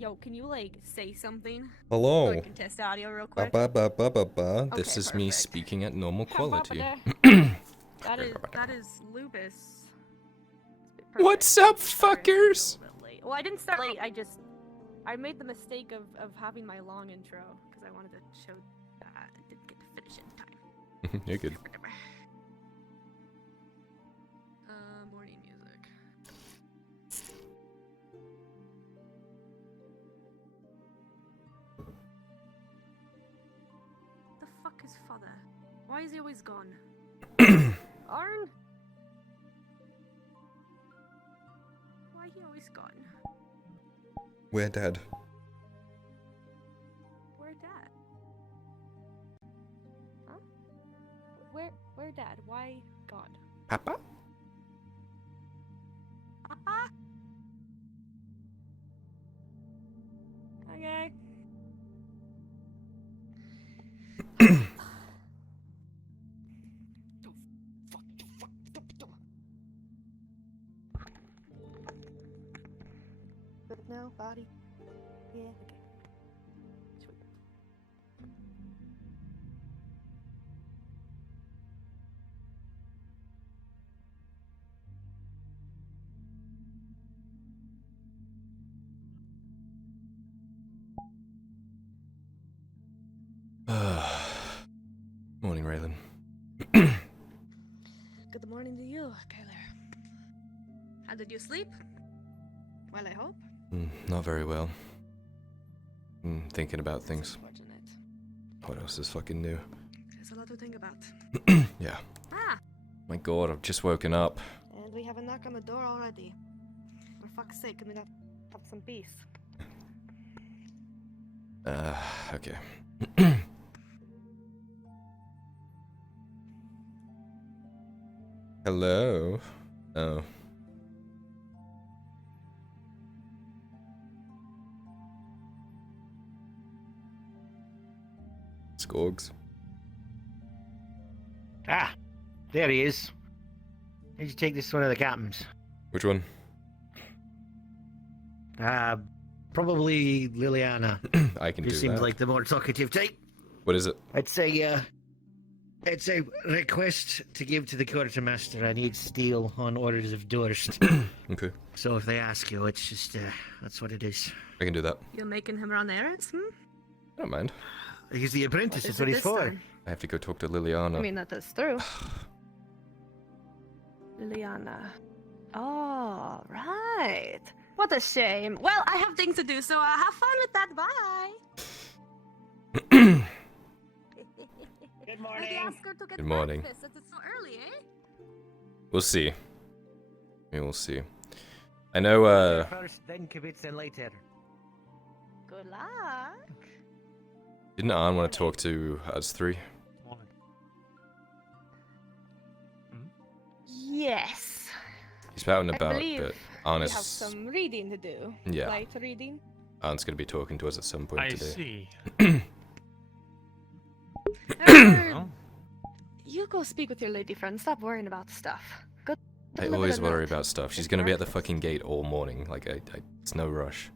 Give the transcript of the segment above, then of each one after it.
Yo, can you like say something? Hello. So I can test audio real quick. This is me perfect. speaking at normal quality. That is Lupus. What's up, fuckers? Well, I didn't start late. I made the mistake of having my long intro because I wanted to show that I didn't get to finish it in time. You're good. Morning music. The fuck is father? Why is he always gone? Arn? Why he always gone? We're dead. Where dad? Huh? Where dad? Why gone? Papa? Papa? Okay. Good now, body. Yeah. Okay. Sweet. Morning, Raylan. Good morning to you, Kyler. How did you sleep? Well, I hope. Not very well. Thinking about things. Unfortunate. What else is fucking new? There's a lot to think about. Yeah. Ah! My god, I've just woken up. And we have a knock on the door already. For fuck's sake, can we not have some peace? Okay. Hello? Oh. Skorgs. Ah, there he is. Did you take this one of the captains? Which one? Probably Liliana. I can Who do seems that. like the more talkative type. What is it? It's a request to give to the quartermaster. I need steel on orders of Durst. Okay. So if they ask you, it's just, that's what it is. I can do that. You're making him run errands, I don't mind. He's the apprentice, that's what he's this for. time? I have to go talk to Liliana. I mean, that is true. Liliana. Oh, right. What a shame. Well, I have things to do, so have fun with that. Bye. Good Maybe ask her to get Good morning. breakfast, since it's so early, eh? We'll see. We will see. I know, First, then Kibitza later. Good luck. didn't Arn want to talk to us three? Yes. He's out and I about, believe but Arn We have is... some reading to do. Yeah. Light reading. Arn's going to be talking to us at some point I today. see. You go speak with your lady friend. Stop worrying about stuff. Go. I deliver always the worry note. about stuff. She's Get going to be at the breakfast. fucking gate all morning. Like, it's no rush.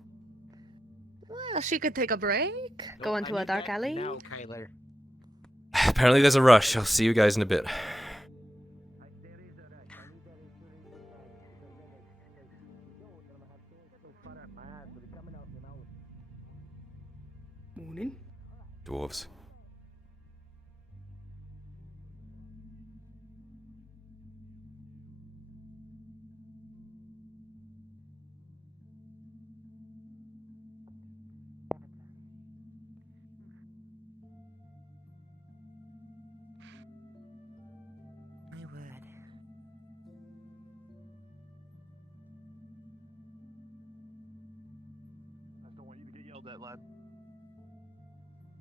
Well, she could take a break. Go into a dark alley. Now, Kyler. Apparently there's a rush. I'll see you guys in a bit. Morning. Dwarves. My word. I don't want you to get yelled at, lad.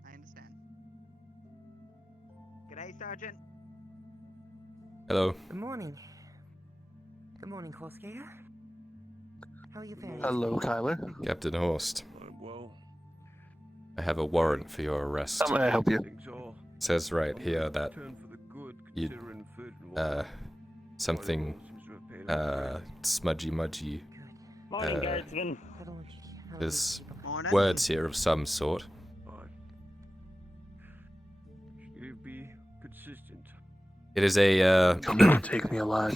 I understand. G'day, Sergeant. Hello. Good morning. Good morning, Korskia. How are you faring? Hello, Kyler. Captain Horst. Well, I have a warrant for your arrest. how may I help you? It says right here that you, something, smudgy mudgy, Morning, guardsman. There's Morning. words here of some sort. You be consistent. It is a, Come on, take me alive.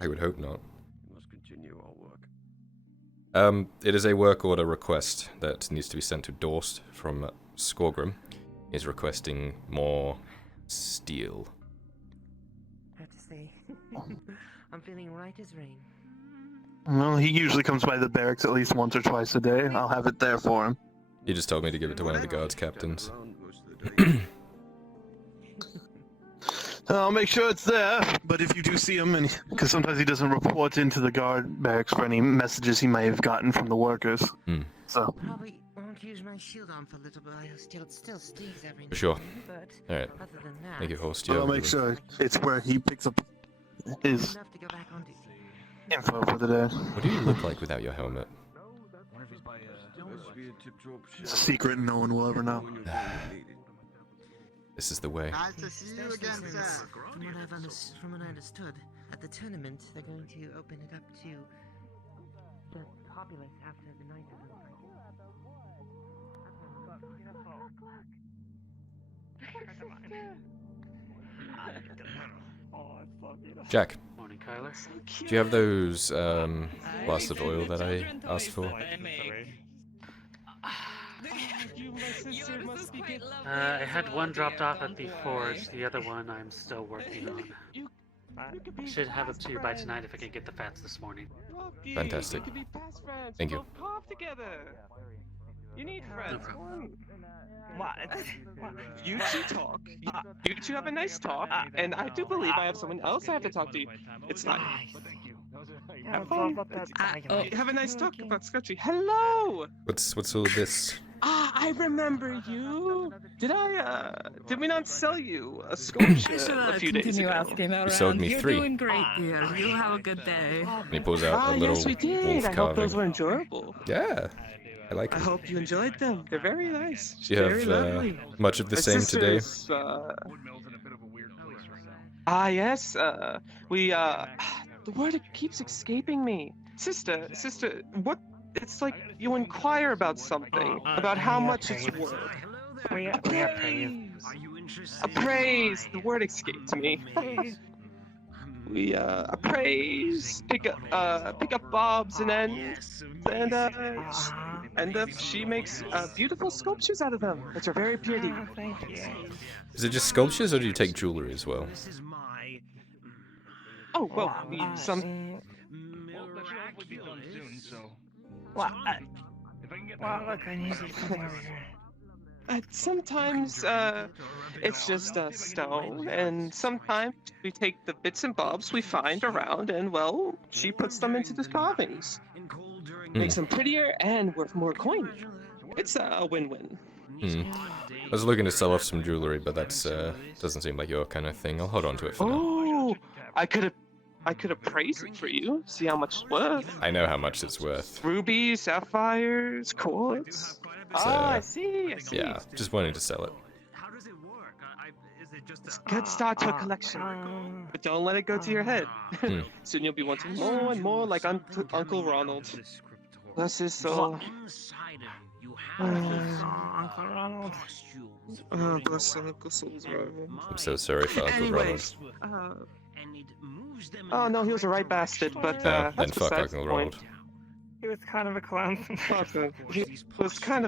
I would hope not. You must continue our work. It is a work order request that needs to be sent to Dorst from Skorgrim. He's requesting more steel. Have to say, I'm feeling right as rain. Well, he usually comes by the barracks at least once or twice a day. I'll have it there for him. He just told me to give it to one of the guards captains. Around most of the day. I'll make sure it's there. But if you do see him, and because sometimes he doesn't report into the guard barracks for any messages he may have gotten from the workers. Hmm. So Probably won't use my shield on for a little while. Still stings every For sure. now and then, but Alright, other than that, thank you, Horst. I'll make sure it's where he picks up his enough to go back on duty. info for the day. What do you look like without your helmet? Must be a tip-top It's a shop. secret and no one will ever know. When you're needed. This is the way. Nice to see you Especially again, since, sir. from what I understood, at the tournament they're going to open it up to the populace after the night is over. Jack, Morning, Kyler. do you have those blasts of oil that I asked for? I had one dropped off at the forge. The other one I'm still working on. Should have it to you by tonight if I can get the fats this morning. Fantastic. Thank you. You need No friends. problem. What? You two talk. You two have a nice talk, and I do believe I have someone else I have to talk to. It's not. Have fun. Have a nice talk about Scotchy. Hello. What's all of this? I remember you. Did we not sell you a sculpture a few days ago? You sold me 3. You're doing great, dear. You have a good day. And he pulls out a little yes, we did. wolf I hope those carving. were enjoyable. Yeah, I like I it. hope you enjoyed them. They're very nice. Do you very have lovely. much of the My same today? sister's, yes. The word keeps escaping me. Sister, what? It's like you inquire about something, about how much it's worth. Appraise. The word escaped me. We appraise, pick up bobs and ends, and she makes beautiful sculptures out of them, which are very pretty. Is it just sculptures, or do you take jewelry as well? Oh well, some. Sometimes it's just a stone, and sometimes we take the bits and bobs we find around, and well, she puts them into the carvings, makes them prettier and worth more coin. It's a win-win. I was looking to sell off some jewelry, but that's doesn't seem like your kind of thing. I'll hold on to it for now. Oh, I could appraise it for you. See how much it's worth. I know how much it's worth. Rubies, sapphires, quartz. I see. Yeah, just wanting to sell it. It's a good start to a collection, but don't let it go to your head. Soon you'll be wanting more and more like Uncle Ronald. Bless his soul. Uncle Ronald. Bless Uncle Soul's I'm so sorry for Uncle Ronald. Oh no, he was a right bastard, but Then that's fuck besides Uncle the point. Ronald. He was kind of a clown. He was kind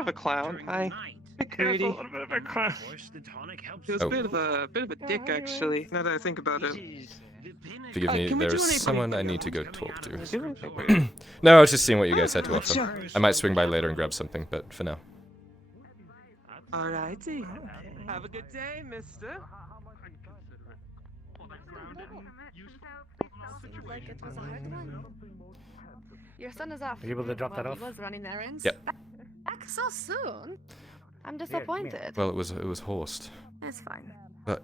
of a clown. A bit greedy. A little bit of a clown. He was a bit of a dick, actually. Now that I think about it. Forgive me, can we do there's anything someone I need to go talk to. Do anything. No, I was just seeing what you guys had to offer. I might swing by later and grab something, but for now. Alrighty. Have a good day, mister. Seemed like it was a hard one. Your son is off. Were you able to drop that Well, off? He was running errands. Yep. Back so soon. I'm disappointed. Well, it was Horst. It's fine. But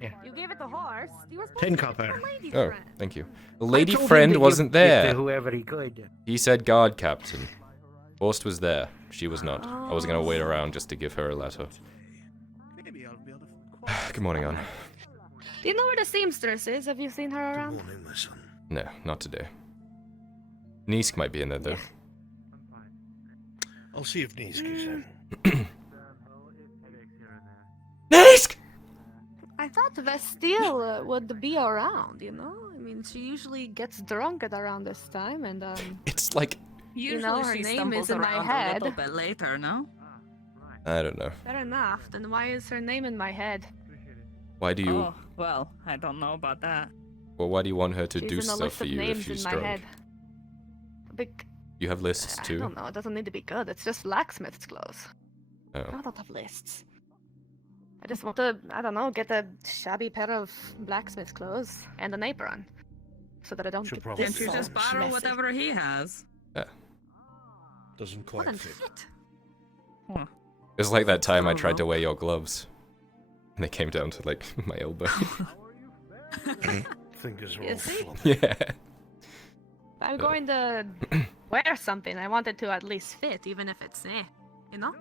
You gave it the horse. You were supposed Tin to give it to copper. the lady oh, friend. thank you. The lady I told him friend to give wasn't it there. To whoever he could. He said guard captain. Horst was there. She was not. I wasn't gonna wait around just to give her a letter. Good morning, Anne. Do you know where the seamstress is? Have you seen her around? No, not today. Nisk might be in there though. I'll see if Nisk is in. Nisk! I thought Vestille would be around, you know? I mean, she usually gets drunk at around this time, and It's like Usually know, her she name stumbles is in my around head. a little bit later, no? I don't know. fair enough. Then why is her name in my head? Why do you? Oh, well, I don't know about that. Well, why do you want her to She's do in a stuff list for of you names if she's in my head. drunk? You have lists I too. don't know. It doesn't need to be good. It's just blacksmith's clothes. Oh. I don't have lists. I just want to, I don't know, get a shabby pair of blacksmith's clothes and an apron, so that I don't Should get probably Can't you so just borrow messy. whatever he has? Doesn't quite Wouldn't fit. fit. Huh. It was like that time I Oh, tried to well. wear your gloves, and they came down to like my elbow. Fingers are You all see? floppy. Yeah. If I'm going to wear something, I want it to at least fit, even if it's, you know?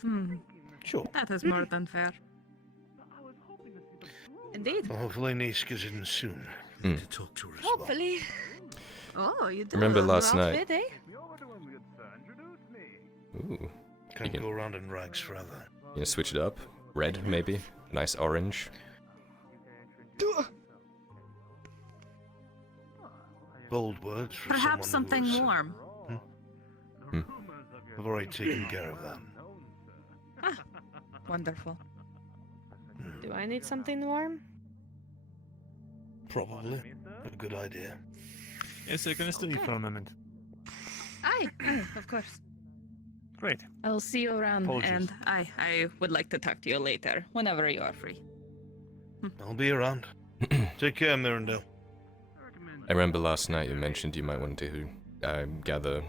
Hmm, Sure. that is more than fair. Indeed. Well, hopefully Nisk is in soon. I need to talk to her as well. Hopefully. Oh, you do. Remember have a new last night? outfit, eh? Ooh. Can't You can- go around in rags forever. You know, switch it up. Red, maybe. Nice orange. Bold words for Perhaps someone something who was, warm. I've already taken care of that. Wonderful. Do I need something warm? Probably. A good idea. Yes, sir. Can I steal you for a moment? Aye, of course. Great. I'll see you around, Apologies. and I would like to talk to you later, whenever you are free. I'll be around. Take care, Mirandel. I remember last night you mentioned you might want to gather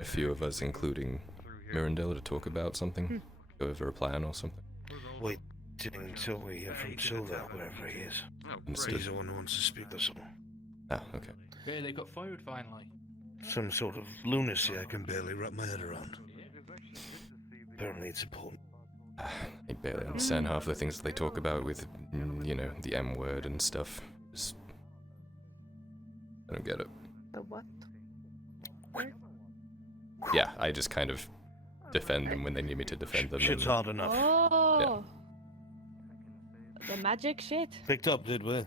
a few of us, including Mirandel, to talk about something. Go over a plan or something. Wait until we hear from Silva, wherever he is. Understood. He's the one who wants to speak to us all. Ah, okay. Yeah, they got fired finally. Some sort of lunacy I can barely wrap my head around. Apparently it's important. I barely understand half the things they talk about with, you know, the M word and stuff. Just... I don't get it. The what? Yeah, I just kind of defend them when they need me to defend them. Shit's and- hard enough. Oh! The magic shit? Picked up, did we?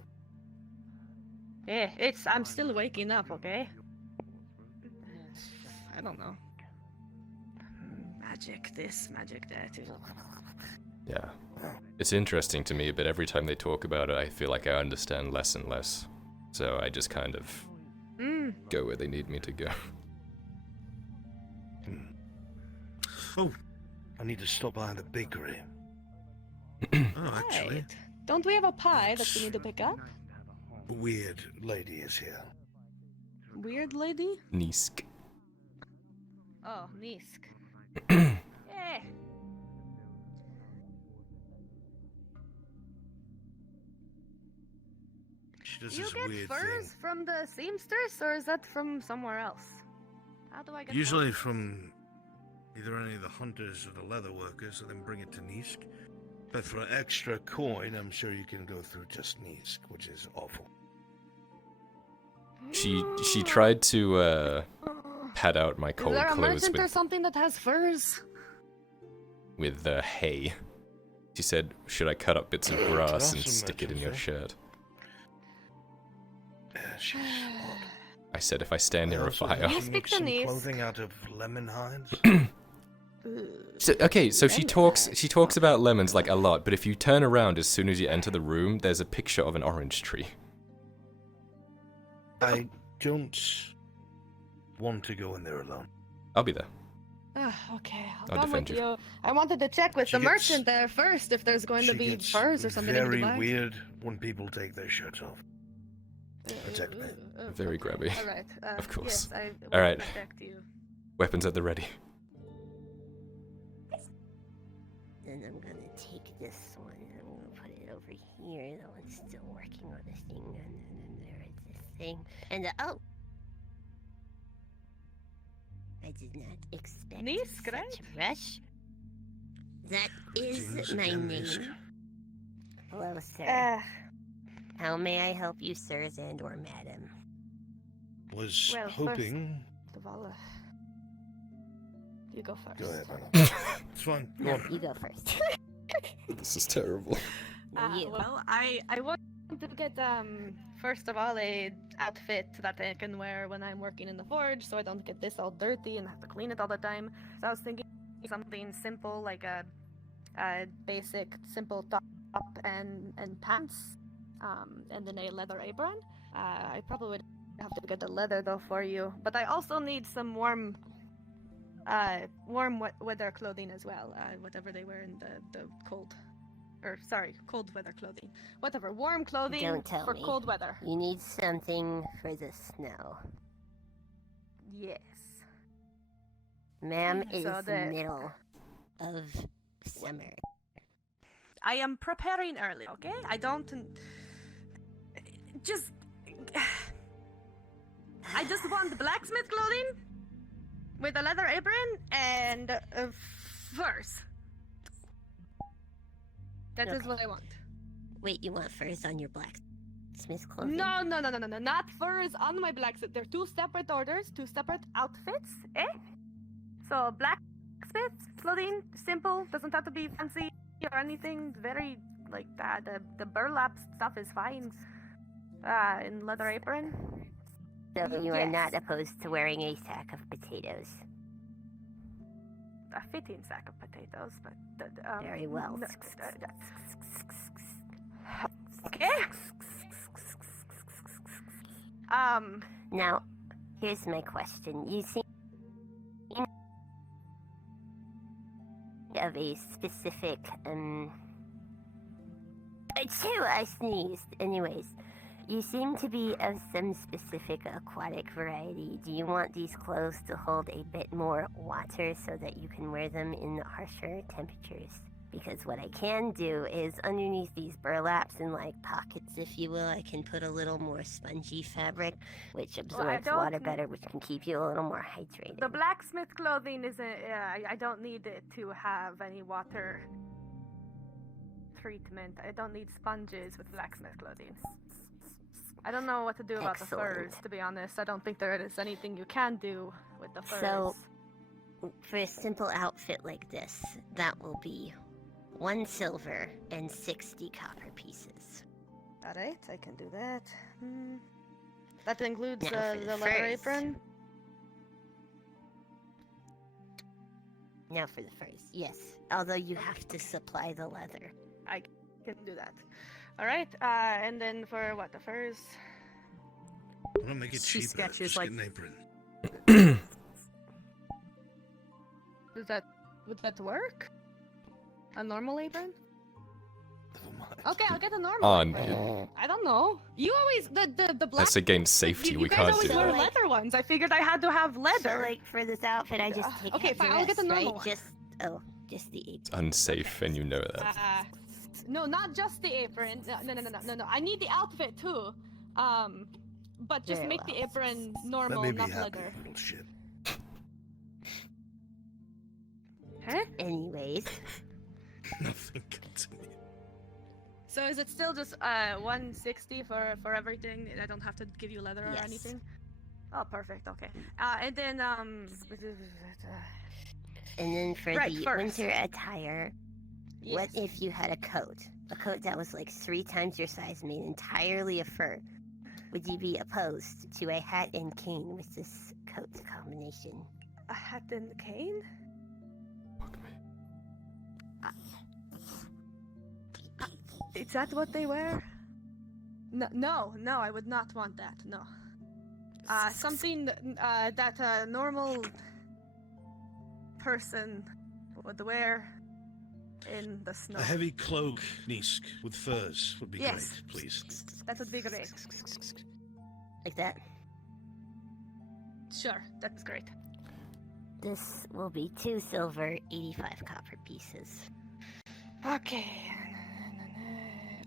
Yeah, I'm still waking up, okay? I don't know. Magic this, magic that. Yeah. It's interesting to me, but every time they talk about it, I feel like I understand less and less. So I just kind of go where they need me to go. Oh, I need to stop by the bakery. Oh, actually, Right. Don't we have a pie that we need to pick up? a weird lady is here. Weird lady? Nisk. Oh, Nisk. Yeah. She does You this get weird furs thing. from the seamstress, or is that from somewhere else? How do I get Usually furs? from either any of the hunters or the leather workers, and then bring it to Nisk. But for extra coin, I'm sure you can go through just Nisk, which is awful. She tried to pad out my Is cold there a clothes merchant or with something that has furs? hay. She said, "Should I cut up bits of grass and Awesome stick it in your merchants, shirt?" Yeah, she's odd. I said, "If I stand near a Also, fire." You she speak makes to some Nisk. clothing out of lemon hides. So, okay, so she Lemon talks pie. she talks about lemons like a lot, but if you turn around as soon as you enter the room, there's a picture of an orange tree. I don't want to go in there alone. I'll be there. Okay, I'll I'll come defend with you. you. I wanted to check with She the gets- merchant there first if there's going to She be gets furs or something. I need to very buy. weird when people take their shirts off. Protect me. Very grabby. All right. Of course. Yes, I All will right. protect you. Weapons at the ready. Then I'm gonna take this one and I'm gonna put it over here. That one's still working on the thing, and then there is this thing. And oh! I did not expect Nisk, such right? a rush. That is Greetings my again, name. Nisk. Hello, sir. Uh, How may I help you, sirs and or madam? was Well, hoping. First of all, you go first. Go ahead, Anna. It's fine. Go No, on. you go first. This is terrible. You. Well, I want to get first of all a outfit that I can wear when I'm working in the forge, so I don't get this all dirty and have to clean it all the time. So I was thinking something simple like a basic simple top and pants, and then a leather apron. I probably would have to get the leather though for you, but I also need some warm weather clothing as well. Whatever they wear in the cold. Or sorry, cold weather clothing. Whatever, warm clothing Don't tell for me. cold weather. You need something for the snow. Yes. Ma'am, it So is the middle of summer. I am preparing early, okay? I don't just I just want blacksmith clothing with a leather apron and furs. That is what I want. Wait, you want furs on your blacksmith clothing? No, not furs on my blacksmith. They're two separate orders, two separate outfits, eh? So blacksmith clothing, simple, doesn't have to be fancy or anything. Very like that. The burlap stuff is fine. In leather apron. So you are Yes. not opposed to wearing a sack of potatoes. A fitting sack of potatoes, but Very well. Okay. Now, here's my question. You seem of a specific, Achoo, I sneezed. Anyways, you seem to be of some specific aquatic variety. Do you want these clothes to hold a bit more water so that you can wear them in harsher temperatures? Because what I can do is underneath these burlaps and like pockets, if you will, I can put a little more spongy fabric, which absorbs water better, which can keep you a little more hydrated. The blacksmith clothing isn't. I don't need it to have any water treatment. I don't need sponges with blacksmith clothing. I don't know what to do about the furs, to be honest. I don't think there is anything you can do with the furs. So, for a simple outfit like this, that will be 1 silver and 60 copper pieces. Alright, I can do that. That includes Now for the the leather furs. apron? Now for the furs, yes. Although you have to supply the leather. I can do that. Alright, and then for what, the furs? I want to make it She cheaper. sketches Just like- get an apron. Would that work? A normal apron? Okay, I'll get a normal On. apron. I don't know. You always, the black... That's against safety. You We guys can't always do wear that. leather ones. I figured I had to have leather. So, like, for this outfit, I just take okay, out fine, the I'll get the rest, normal right? one. Just the apron. It's unsafe, and you know that. No, not just the apron. No. I need the outfit too. But just Very make well. the apron normal, That made me not happy, leather. little shit. Huh? Anyways. Nothing. Continue. So is it still just 160 for everything? I don't have to give you leather or Yes. anything. Oh, perfect. Okay. And then And then for Right, the first. winter attire, what Yes. if you had a coat? A coat that was like 3 times your size, made entirely of fur. Would you be opposed to a hat and cane with this coat combination? a hat and cane? Is that what they wear? No, I would not want that. No. Something that a normal person would wear in the snow. A heavy cloak, Nisk, with furs would be Yes. great, please. That would be great. Like that? Sure, that's great. This will be 2 silver, 85 copper pieces. Okay.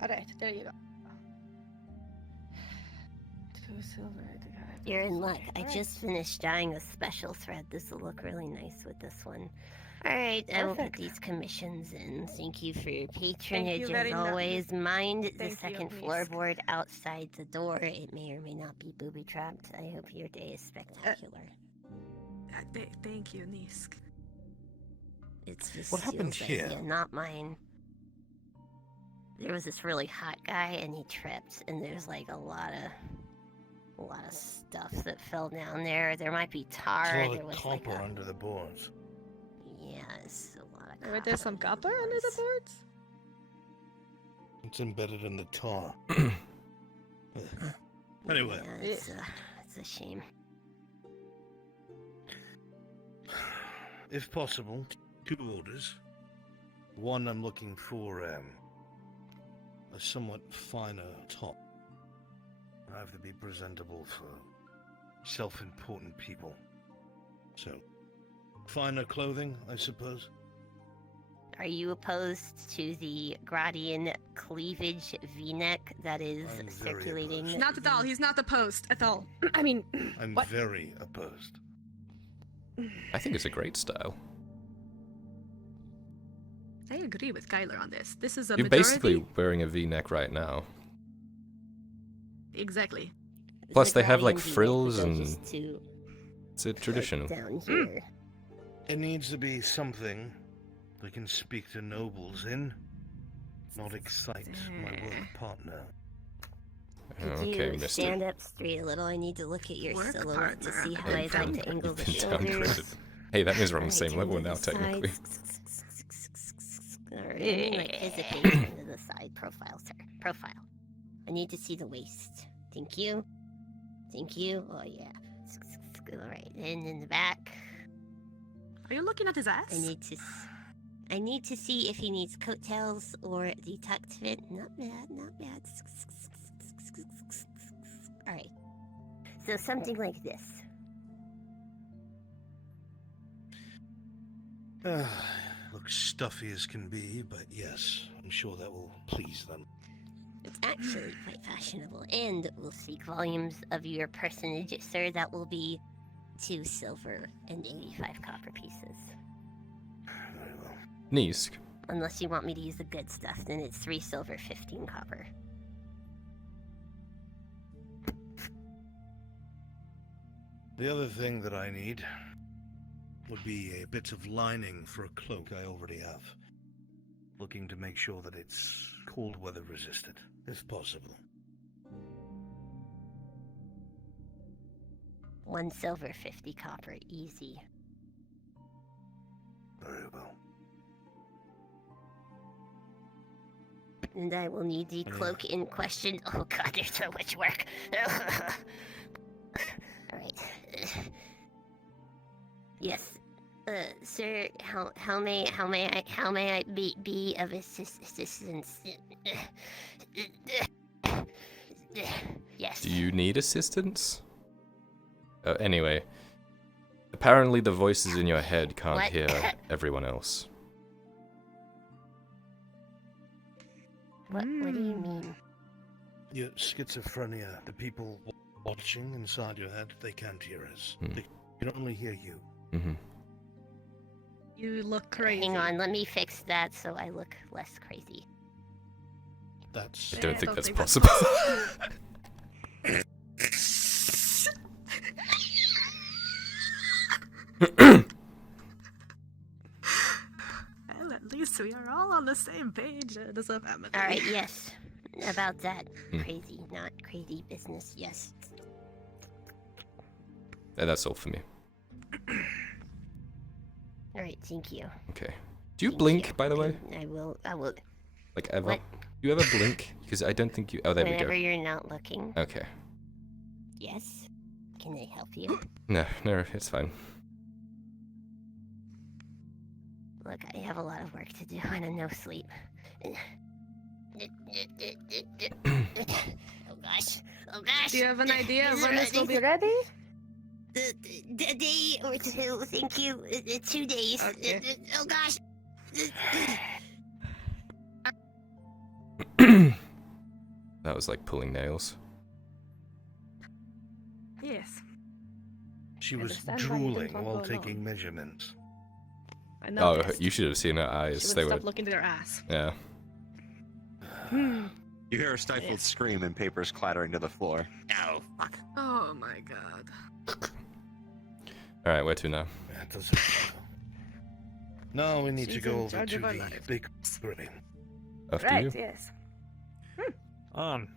Alright, there you go. 2 silver. You're in luck. I Alright. just finished dyeing a special thread. This will look really nice with this one. Alright, I will put Perfect. these commissions in. Thank you for your patronage very as much. always. Mind the Thank you, second Nisk. floorboard outside the door. It may or may not be booby trapped. I hope your day is spectacular. Thank you, Nisk. It's just What happened Steele's here? idea, not mine. There was this really hot guy and he tripped, and there's like a lot of stuff that fell down there. There might be tar. There's a lot There of was copper like under the boards. yeah, it's a lot of Wait, there's some copper under the boards? It's embedded in the tar. Anyway. Yeah, it's a shame. If possible, 2 orders. One, I'm looking for a somewhat finer top. I have to be presentable for self-important people. So, finer clothing, I suppose. Are you opposed to the Gradian cleavage V-neck that is I'm very circulating? opposed. Not at all. He's not opposed at all. I mean, I'm what? very opposed. I think it's a great style. I agree with Kyler on this. This is a You're majority. basically wearing a V-neck right now. Exactly. Plus, The they have like Gradian V-neck frills would go and just to, it's a traditional. down here. It needs to be something that can speak to nobles in, not excite my work partner. Could Okay, you mister. stand up straight a little? I need to look at your Work silhouette to partner. see how You've I'd like to been- angle you've the been shoulders. downgraded. Hey, that means we're on the Alright, same level turn to now, the technically. sides. Alright, I mean, like hesitation to the side profile, sir. Profile. I need to see the waist. Thank you. Thank you. Oh yeah. Alright, and in the back. Are you looking at his ass? I need to see if he needs coattails or the tucked fit. Not bad, not bad. Alright. So something like this. Looks stuffy as can be, but yes, I'm sure that will please them. It's actually quite fashionable and will speak volumes of your personage, sir. That will be 2 silver and 85 copper pieces. Very well. Nisk. Unless you want me to use the good stuff, then it's 3 silver, 15 copper. The other thing that I need would be a bit of lining for a cloak I already have. Looking to make sure that it's cold weather resistant, if possible. 1 silver, 50 copper, easy. Very well. And I will need the cloak in question. Oh god, there's so much work. Alright. Yes. Sir, how may I be of assistance? Yes. Do you need assistance? Anyway, apparently the voices in your head can't What? hear everyone else. What do you mean? Your schizophrenia, the people watching inside your head, they can't hear us. They can only hear you. Mm-hmm. You look crazy. Hang on, let me fix that so I look less crazy. That's... I don't think that's possible. Well, at least we are all on the same page as a family. Alright, yes. About that. Crazy, not crazy business, yes. Yeah, that's all for me. Alright, thank you. Okay. Do you blink, by the way? I will. Like ever? What? Do you ever blink? Because I don't think you... Oh, there Whenever we go. you're not looking. Okay. Yes. Can I help you? No, it's fine. Look, I have a lot of work to do and I'm no sleep. Oh gosh. Oh gosh. Do you have an idea of Is when it this will ready? be ready? A day or 2, thank you. 2 days. Okay. Oh gosh. That was like pulling nails. Yes. She was Understand why you didn't drooling want while to go taking alone. measurements. I Oh, noticed. you should have seen her She eyes. would They stop were. looking at her ass. Yeah. Hmm. You hear a stifled scream and papers clattering to the floor. Oh, fuck. Oh my god. All right, where to now? That doesn't matter. Now we need to She's go in over charge to of our the lives. big room. After Right, you. yes. On.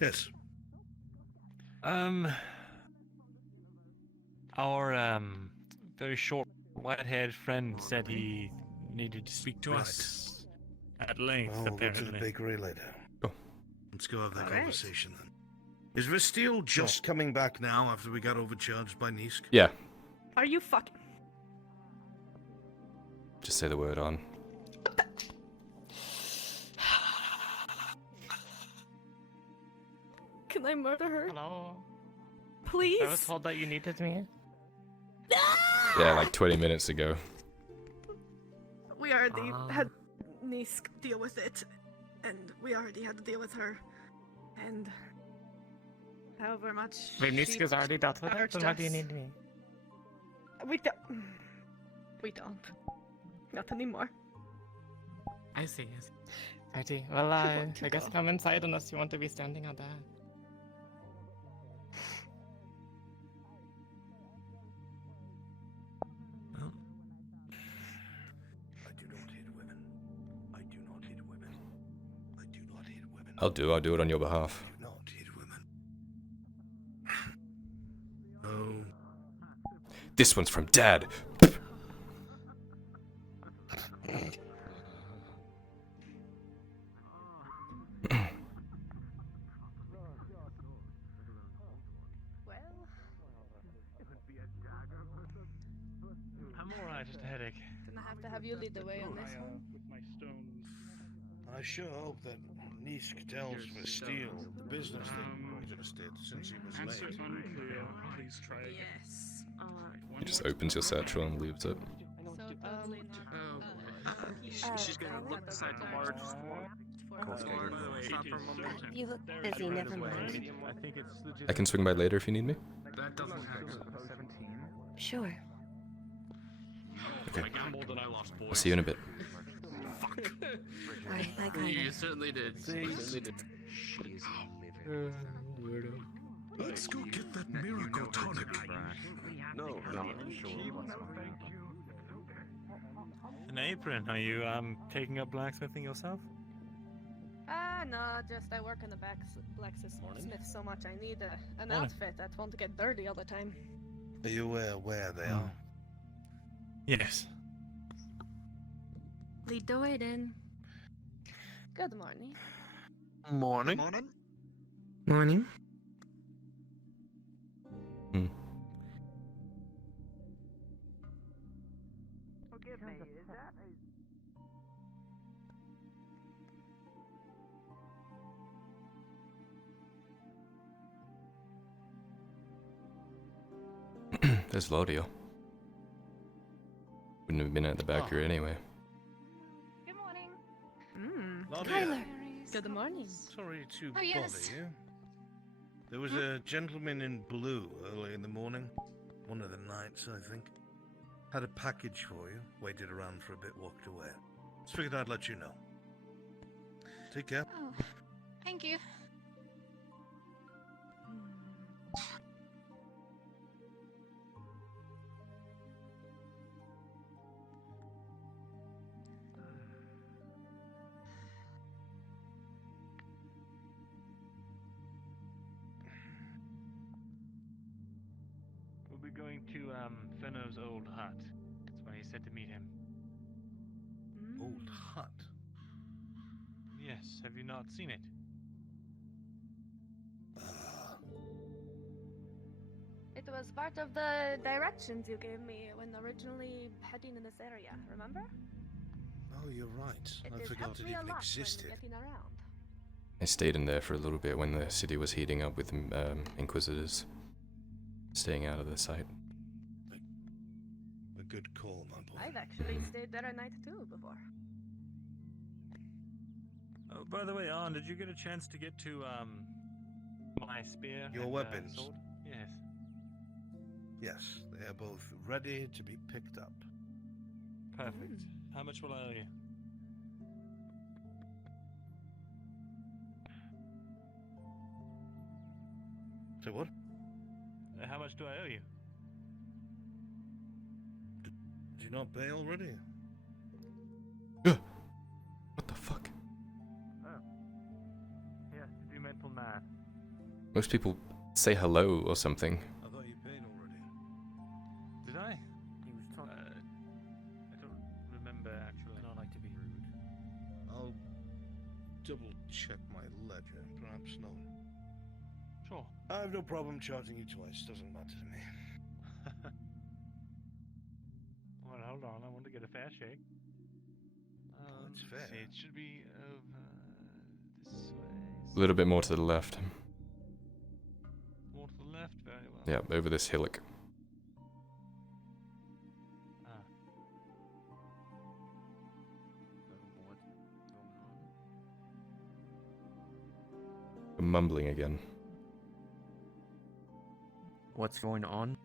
Yes. Our very short white-haired friend said he needed to speak to us at length. Well, we'll go to the apparently. bakery later. Let's go have that All right. conversation then. Is Restiel just coming back now after we got overcharged by Nisk? Yeah. Are you fucking? Just say the word on. Can I murder her? Hello. Please. I was told that you needed me. Yeah, like 20 minutes ago. We already had Nisk deal with it, and we already had to deal with her, and however much. Wait, she Niska's already dealt with it? charged Then why do you us. need me? We don't. We don't. Not anymore. I see. Righty. Well, I guess come inside unless you want to be standing out there. I do not hit women. I do not hit women. I do not hit women. I'll do it on your behalf. I do not hit women. Oh. This one's from Dad. I'm alright, just a headache. Gonna have to have you lead the way on this one. With my stones. I sure hope that Nisk tells Restiel the business that just did since he was Answer late. unclear. Please try again. Yes. He just opens your satchel and leaves it. She's gonna look beside the large You look busy, never mind. I can swing by later if you need me. That doesn't happen. Sure. Okay. I gambled and I lost, boys. I'll see you in a bit. Alright, bye, Kyler. You certainly did. Let's go get that miracle tonic. No. An apron. Are you taking up blacksmithing yourself? No, just I work in the blacksmith so much I need an Morning. outfit that won't get dirty all the time. Are you aware where they are? Yes. Lead the way then. Good morning. Morning. Morning. Morning. Forgive me, is that There's Laudio. Wouldn't have been at the back here anyway. Good morning. Laudia. Kyler. Good morning. Sorry to Oh, bother yes. you. There was a gentleman in blue early in the morning. One of the nights, I think. Had a package for you. Waited around for a bit, walked away. Just figured I'd let you know. Take care. Oh, thank you. We'll be going to Fenno's old hut. That's where he said to meet him. Old hut. Yes, have you not seen it? It was part of the directions you gave me when originally heading in this area, remember? Oh, you're right. It I has forgot helped it me a even lot existed. when getting around. I stayed in there for a little bit when the city was heating up with Inquisitors. Staying out of the sight. A good call, my boy. I've actually stayed there a night too before. Oh, by the way, Arn, did you get a chance to get to my spear? Your and, weapons? Sword? Yes. Yes, they They are both ready to be picked up. Perfect. How much will I owe you? Say what? How much do I owe you? Did you not pay already? What the fuck? Oh. He has to do mental math. Most people say hello or something. I thought you paid already. Did I? He was talking. I don't remember actually. I don't like to be rude. I'll double check my ledger. Perhaps no. Sure. I have no problem charging you twice. Doesn't matter to me. Well, hold on. I want to get a fair shake. It's Let's fair. see, it should be over this way. A little bit more to the left. More to the left, very well. Yeah, over this hillock. Ah. I'm mumbling again. What's going on?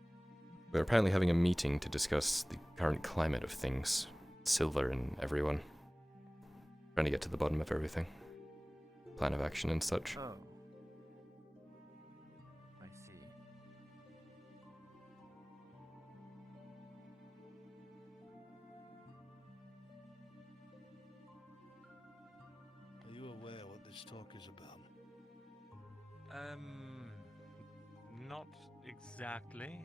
We're apparently having a meeting to discuss the current climate of things. Silva and everyone. Trying to get to the bottom of everything. Plan of action and such. Oh. I see. Are you aware what this talk is about? Not exactly.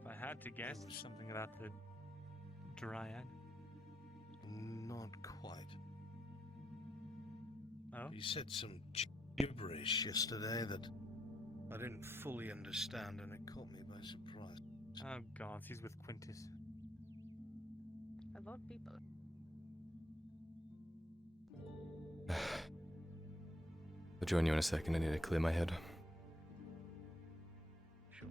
If I had to guess, it's something about the Dryad. Not quite. Oh? You said some gibberish yesterday that I didn't fully understand, and it caught me by surprise. Oh god, he's with Quintus. Of all people. I'll join you in a second. I need to clear my head. Sure.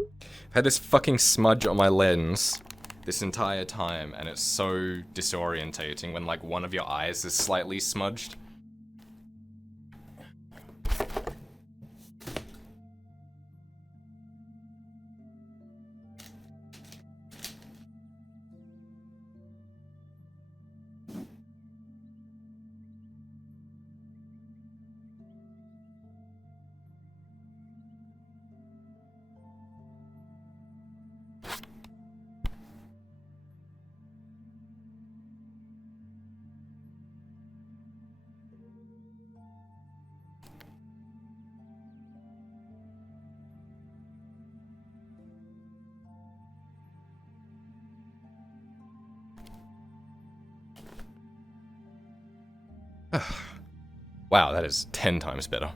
I've had this fucking smudge on my lens this entire time, and it's so disorientating when, like, one of your eyes is slightly smudged. Wow, that is 10 times better.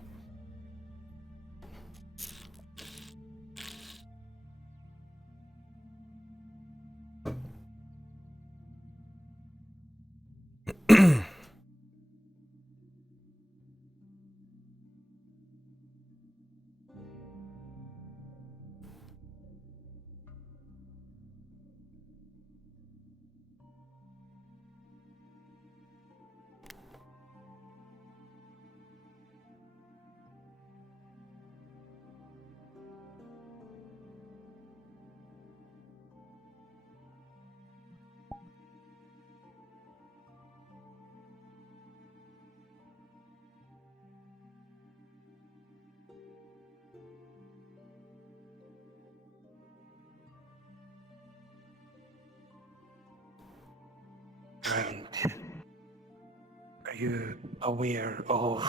And are you aware of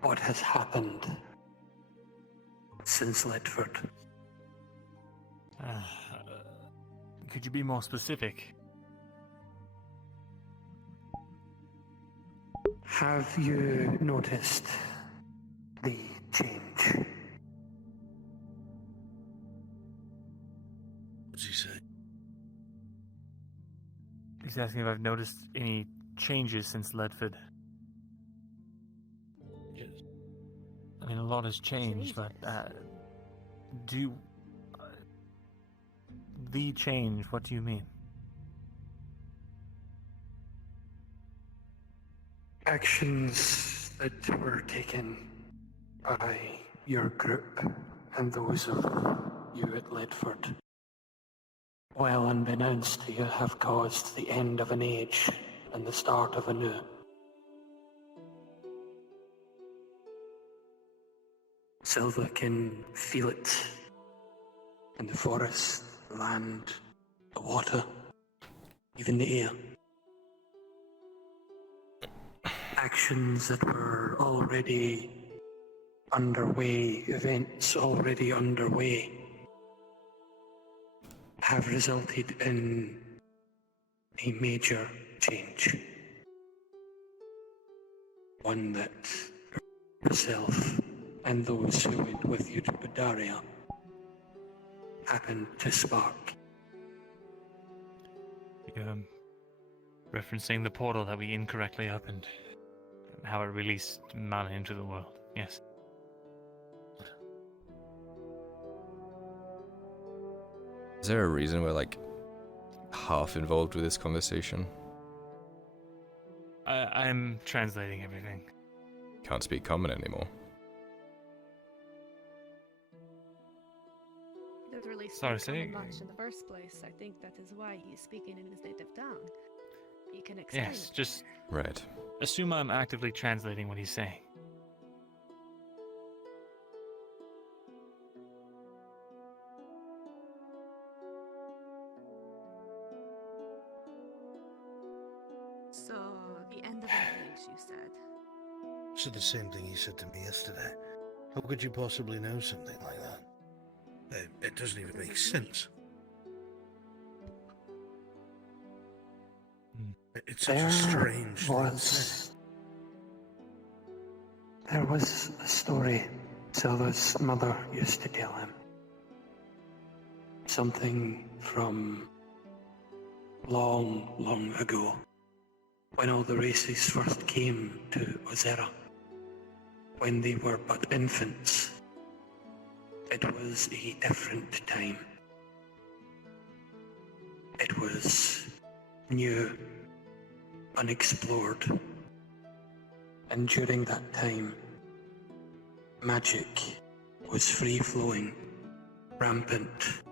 what has happened since Ledford? Could you be more specific? Have you noticed the change? What's he say? He's asking if I've noticed any changes since Ledford. Yes. I mean, a lot has changed, but the change, what do you mean? Actions that were taken by your group and those of you at Ledford, while unbeknownst to you, have caused the end of an age and the start of a new. Silva can feel it in the forest, the land, the water, even the air. Actions that were already underway, events already underway, have resulted in a major change. One that yourself and those who went with you to Badaria happened to spark. You're referencing the portal that we incorrectly opened, and how it released mana into the world. Yes. Is there a reason we're like half involved with this conversation? I'm translating everything. Can't speak common anymore. He doesn't really Sorry, speak common say- much in the first place. I think that is why he's speaking in his native tongue. He can explain Yes, it. just Right. assume I'm actively translating what he's saying. So, the end of an age, you said. Said the same thing he said to me yesterday. How could you possibly know something like that? It doesn't even make sense. It's such a strange thing to say. There was a story Silva's mother used to tell him. Something from long, long ago, when all the races first came to Ozera, when they were but infants. It was a different time. It was new, unexplored. And during that time, magic was free-flowing, rampant,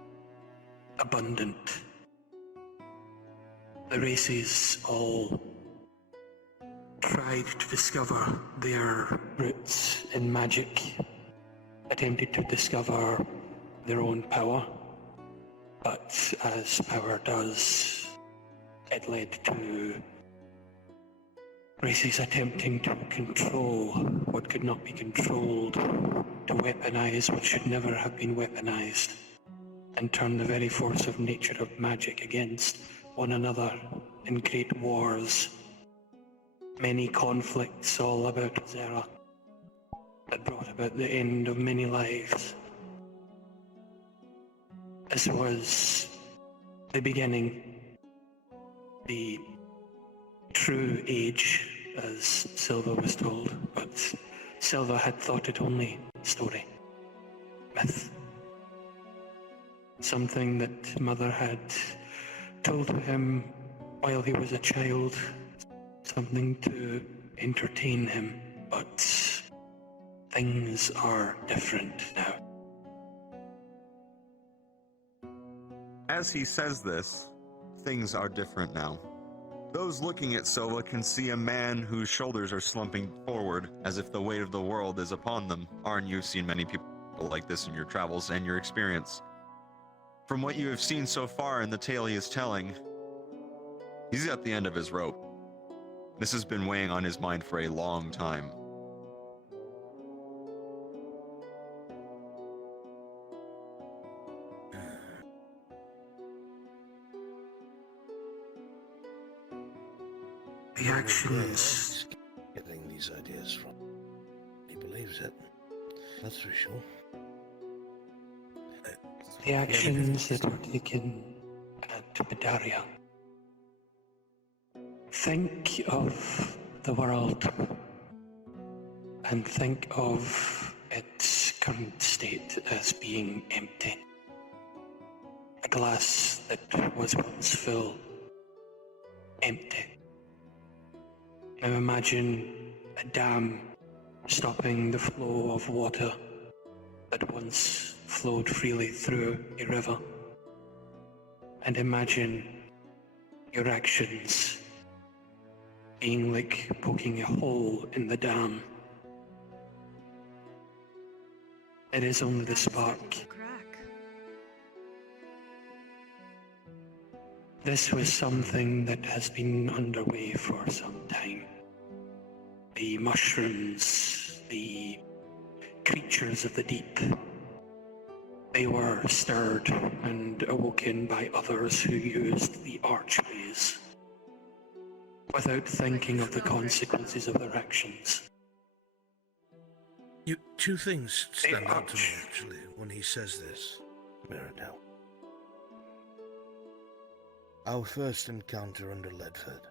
abundant. The races all tried to discover their roots in magic, attempted to discover their own power, but as power does, it led to races attempting to control what could not be controlled, to weaponize what should never have been weaponized, and turn the very force of nature of magic against one another in great wars. Many conflicts all about Ozera that brought about the end of many lives. This was the beginning, the true age, as Silva was told, but Silva had thought it only story, myth. Something that Mother had told him while he was a child, something to entertain him, but things are different now. As he says this, things are different now. Those looking at Silva can see a man whose shoulders are slumping forward as if the weight of the world is upon them. Arn, you've seen many people like this in your travels and your experience. From what you have seen so far in the tale he is telling, he's at the end of his rope. This has been weighing on his mind for a long time. The actions. Getting these ideas from. He believes it. That's for sure. The actions that were taken at Badaria. Think of the world and think of its current state as being empty. A glass that was once full, empty. Now imagine a dam stopping the flow of water that once flowed freely through a river. And imagine your actions being like poking a hole in the dam. It is only the spark. This was something that has been underway for some time. The mushrooms, the creatures of the deep, they were stirred and awoken by others who used the archways without thinking of the consequences of their actions. Two things stand out to me, actually, when he says this, Mirabelle. Our first encounter under Ledford,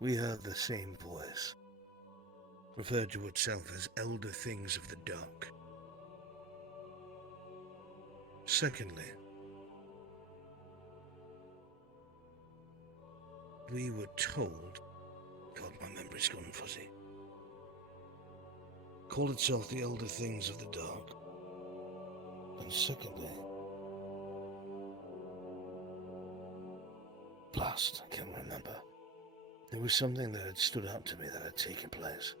we heard the same voice, referred to itself as Elder Things of the Dark. Secondly, we were told, God, my memory's gone fuzzy, called itself the Elder Things of the Dark. And secondly, last, I can't remember, there was something that had stood out to me that had taken place.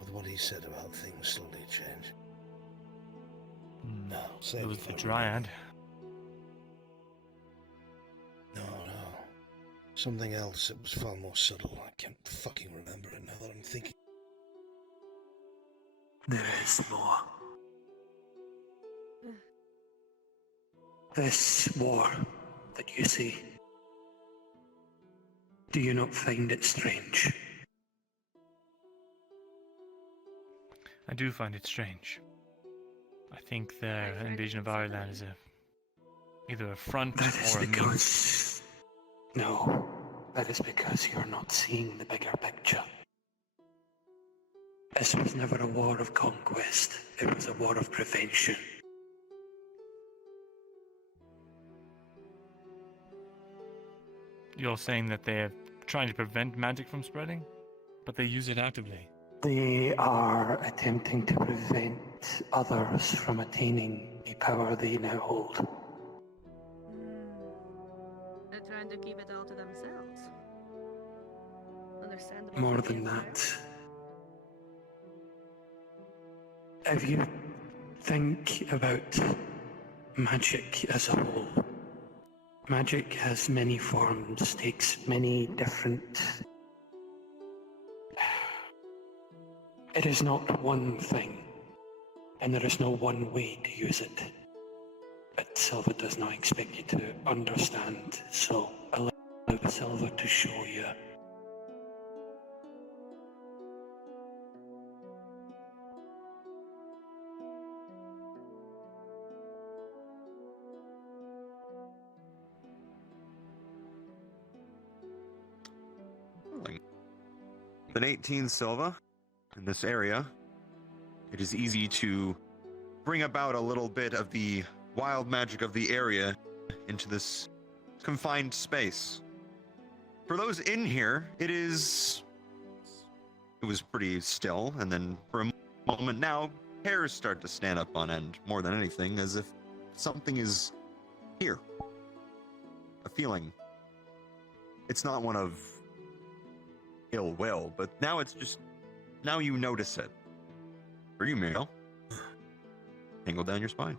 With what he said about things slowly changing. No, It was the Dryad. No. Something else that was far more subtle. I can't fucking remember it now that I'm thinking. There is more. This war that you see, do you not find it strange? I do find it strange. I think their invasion of Ireland is either a front That is or a because... No, that is because you're not seeing the bigger picture. This was never a war of conquest, it was a war of prevention. You're saying that they're trying to prevent magic from spreading, but they use it actively. They are attempting to prevent others from attaining the power they now hold. They're trying to keep it all to themselves. Understandable. More than that, if you think about magic as a whole, magic has many forms, takes many different... It is not one thing, and there is no one way to use it. But Silva does not expect you to understand, so allow Silva to show you. With an 18 Silva in this area, it is easy to bring about a little bit of the wild magic of the area into this confined space. For those in here, it was pretty still, and then for a moment now, hairs start to stand up on end more than anything, as if something is here. A feeling. It's not one of ill will, but now now you notice it. For you, Muriel, tingle down your spine.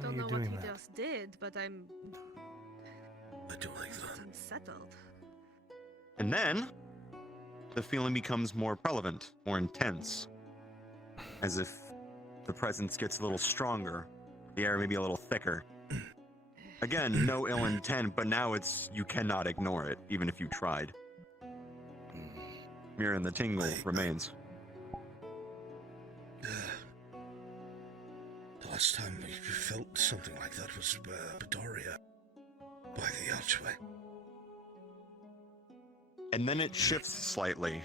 Don't know what he just did, but I do like that. Unsettled. And then the feeling becomes more prevalent, more intense, as if the presence gets a little stronger, the air maybe a little thicker. Again, no ill intent, but now you cannot ignore it, even if you tried. Mirror and the tingle remains. The last time we felt something like that was Bedoria, by the archway. And then it shifts slightly.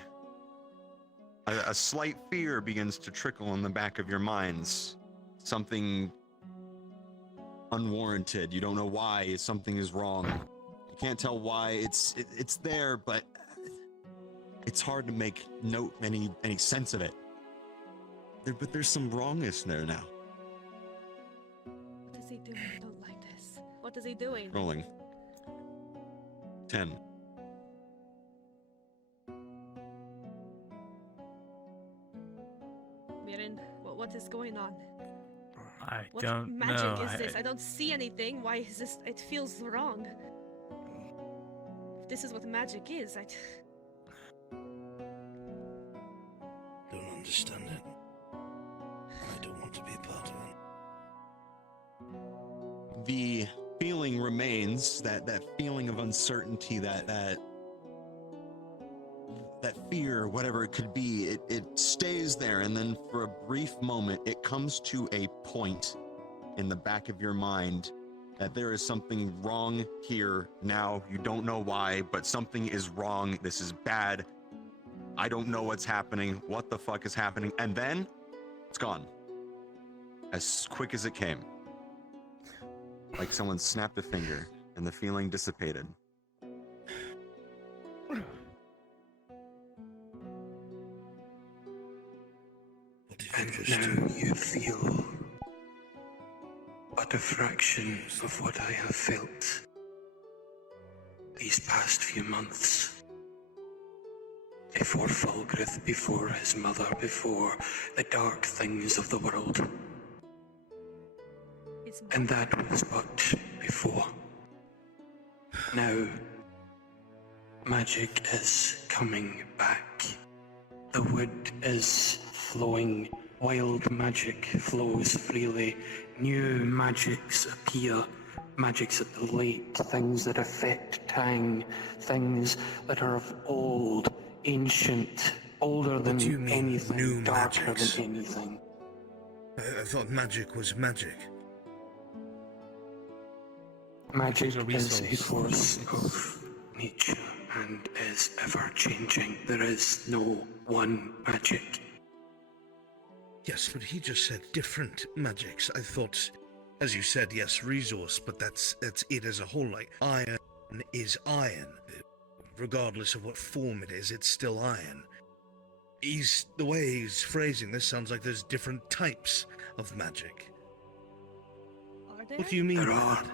A slight fear begins to trickle in the back of your minds. Something unwarranted. You don't know why something is wrong. You can't tell why it's there, but it's hard to make any sense of it. But there's some wrongness there now. What is he doing? I don't like this. What is he doing? Rolling. 10. Mirin, what is going on? What don't magic know. is this? I don't see anything. Why is this? It feels wrong. If this is what magic is, Don't understand it. I don't want to be a part of it. The feeling remains, that feeling of uncertainty, that fear, whatever it could be, it stays there, and then for a brief moment it comes to a point in the back of your mind that there is something wrong here now. You don't know why, but something is wrong. This is bad. I don't know what's happening. What the fuck is happening? And then it's gone. As quick as it came. Like someone snapped a finger and the feeling dissipated. And now you feel but a fraction of what I have felt these past few months. Before Fulgrith, before his mother, before the dark things of the world. And that was but before. Now, magic is coming back. The wood is flowing. Wild magic flows freely. New magics appear. Magics at the lake, things that affect Tang, things that are of old, ancient, older than anything, new darker magics? than anything. I thought magic was magic. Magic It's a is a resource. force of nature and is ever changing. There is no one magic. Yes, but he just said different magics. I thought, as you said, yes, resource, but that's it as a whole. Like, iron is iron. Regardless of what form it is, it's still iron. The way he's phrasing this sounds like there's different types of magic. Are there? What do you mean There by are. that?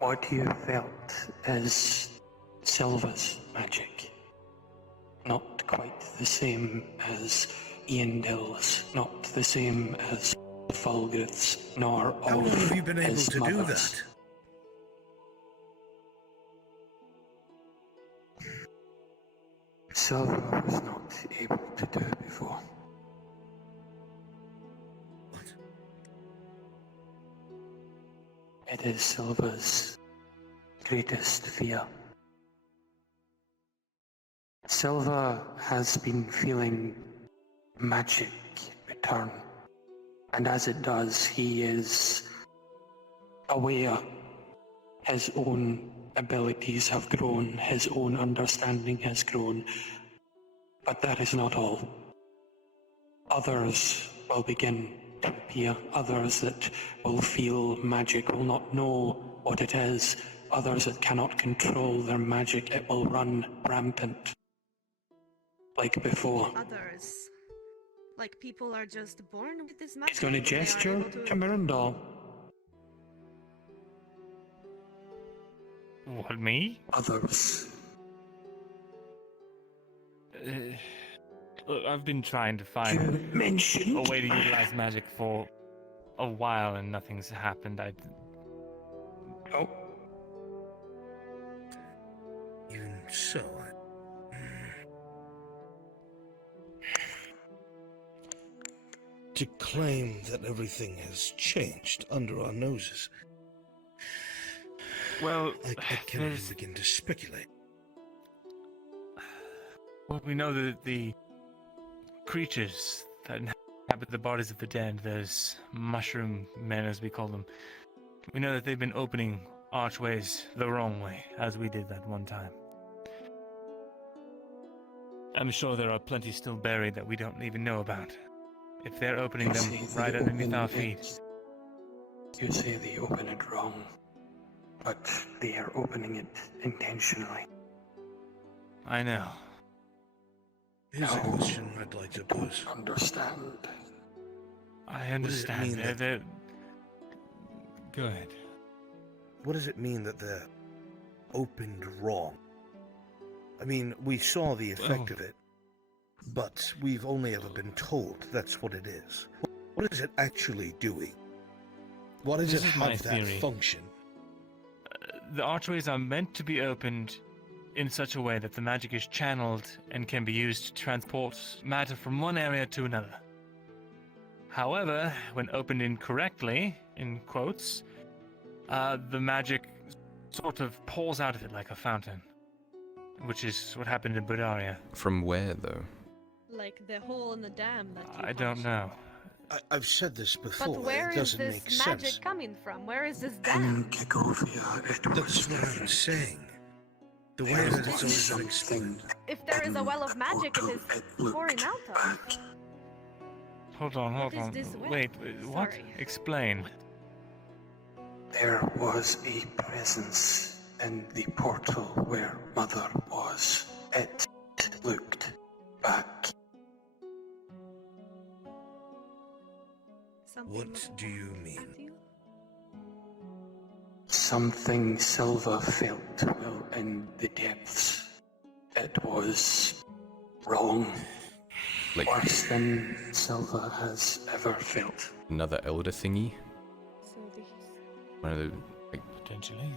What you felt is Silva's magic. Not quite the same as Iandil's, not the same as Fulgrith's, nor How long have you of been able his to do mother's. that? Silva was not able to do it before. It is Silva's greatest fear. Silva has been feeling magic return, and as it does, he is aware his own abilities have grown, his own understanding has grown, but that is not all. Others will begin to appear, others that will feel magic, will not know what it is, others that cannot control their magic, it will run rampant. Like before. Others. Like people are just born with this magic. He's going to they are gesture able to Mirandol. What, me? Others. Look, I've been trying to find mentioned a way to utilize magic for a while and nothing's happened. Oh. Even so, to claim that everything has changed under our noses. Well, I can't even begin to speculate. Well, we know that the creatures that inhabit the bodies of the dead, those mushroom men as we call them, we know that they've been opening archways the wrong way, as we did that one time. I'm sure there are plenty still buried that we don't even know about. If they're opening them right underneath our feet. You say they open it wrong, but they are opening it intentionally. I know. Here's a question I'd like to pose. Understand? I understand. mean that- They're... Go ahead. What does it mean that they're opened wrong? I mean, we saw the effect of it, but we've only ever been told that's what it is. What is it actually doing? Why does it have that function? The archways are meant to be opened in such a way that the magic is channeled and can be used to transport matter from one area to another. However, when opened incorrectly, in quotes, the magic sort of pours out of it like a fountain, which is what happened in Budaria. From where, though? Like the hole in the dam that you I don't know. I've said this before. But where it is doesn't this make magic sense. coming from? Where is this dam? That's what I'm saying. The way that it's always been explained. If there is a well of magic, it is pouring out of. Hold on. What is this well? Wait, what? Sorry. Explain. There was a presence in the portal where Mother was. It looked back. What do you mean? Something Silva felt while in the depths. It was wrong. Like worse than Silva has ever felt. another elder thingy? One of the potentially.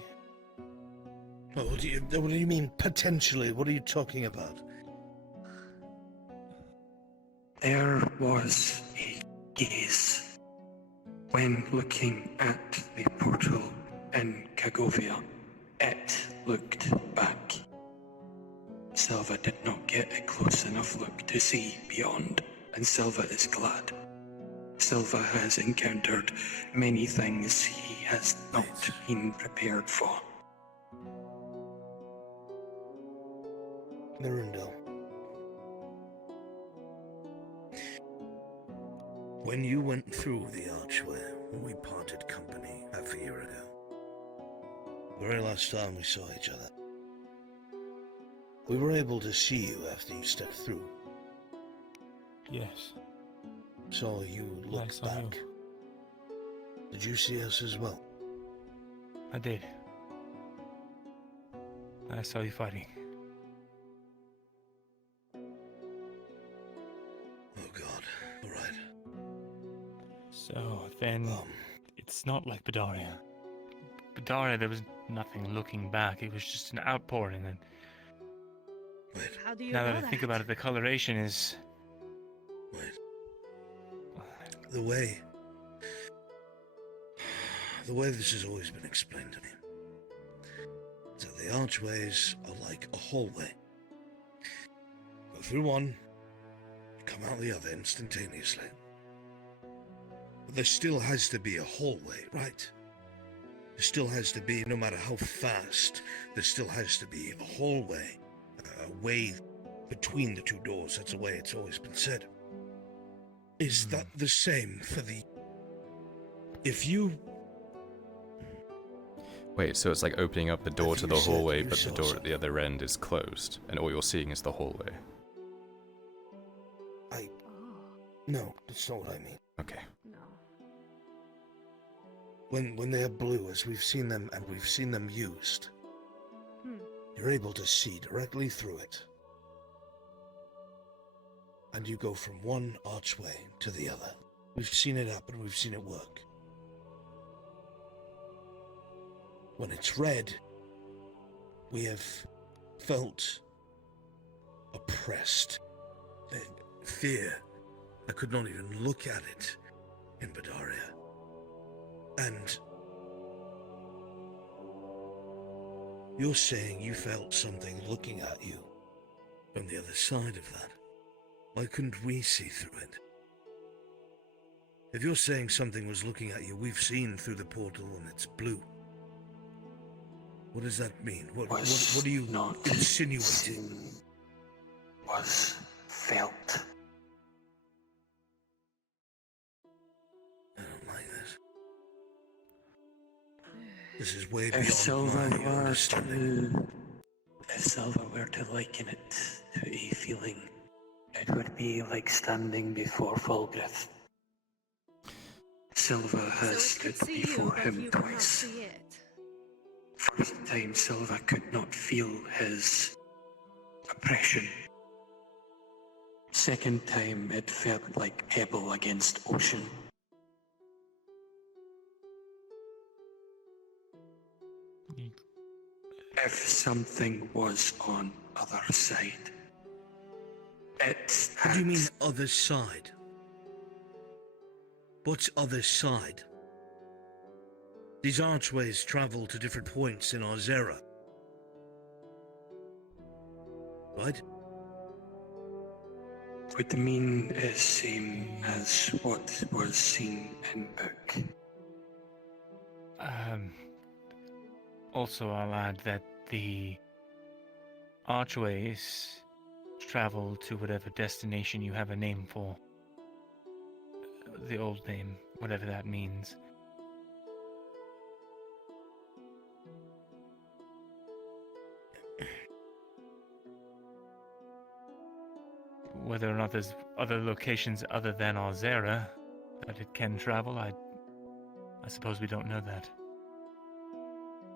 Oh, what do you mean potentially? What are you talking about? There was a gaze when looking at the portal in Kagovia. It looked back. Silva did not get a close enough look to see beyond, and Silva is glad. Silva has encountered many things he has not been prepared for. Narundel. When you went through the archway when we parted company half a year ago, the very last time we saw each other, we were able to see you after you stepped through. Yes. So you looked back. Did you see us as well? I did. I saw you fighting. Oh God. Alright. So then, it's not like Budaria. Budaria, there was nothing looking back. It was just an outpouring. And How do you now know that I think about it, the coloration is. Wait. The way this has always been explained to me is that the archways are like a hallway. Go through one, come out the other instantaneously. But there still has to be a hallway, right? There still has to be, no matter how fast, there still has to be a hallway, a way between the two doors. That's the way it's always been said. Is that the same for the... If you... Wait, so it's like opening up the door to the hallway, but the door at the other end is closed, and all you're seeing is the hallway. No, that's not what I mean. Okay. No. When they are blue, as we've seen them, and we've seen them used, you're able to see directly through it. And you go from one archway to the other. We've seen it happen, we've seen it work. When it's red, we have felt oppressed. Fear. I could not even look at it in Budaria. And you're saying you felt something looking at you from the other side of that. Why couldn't we see through it? If you're saying something was looking at you, we've seen through the portal and it's blue. What does that mean? What are you insinuating? Was felt. I don't like this. This is way If beyond Silva my were understanding. if Silva were to liken it to a feeling, it would be like standing before Fulgrith. Silva has stood before him twice. First time Silva could not feel his oppression. Second time it felt like pebble against ocean. If something was on other side, it What do you mean, other side? What's other side? These archways travel to different points in Arzera. Right? would mean is same as what was seen in book. Also, I'll add that the archways travel to whatever destination you have a name for. The old name, whatever that means. Whether or not there's other locations other than Arzera that it can travel, I suppose we don't know that.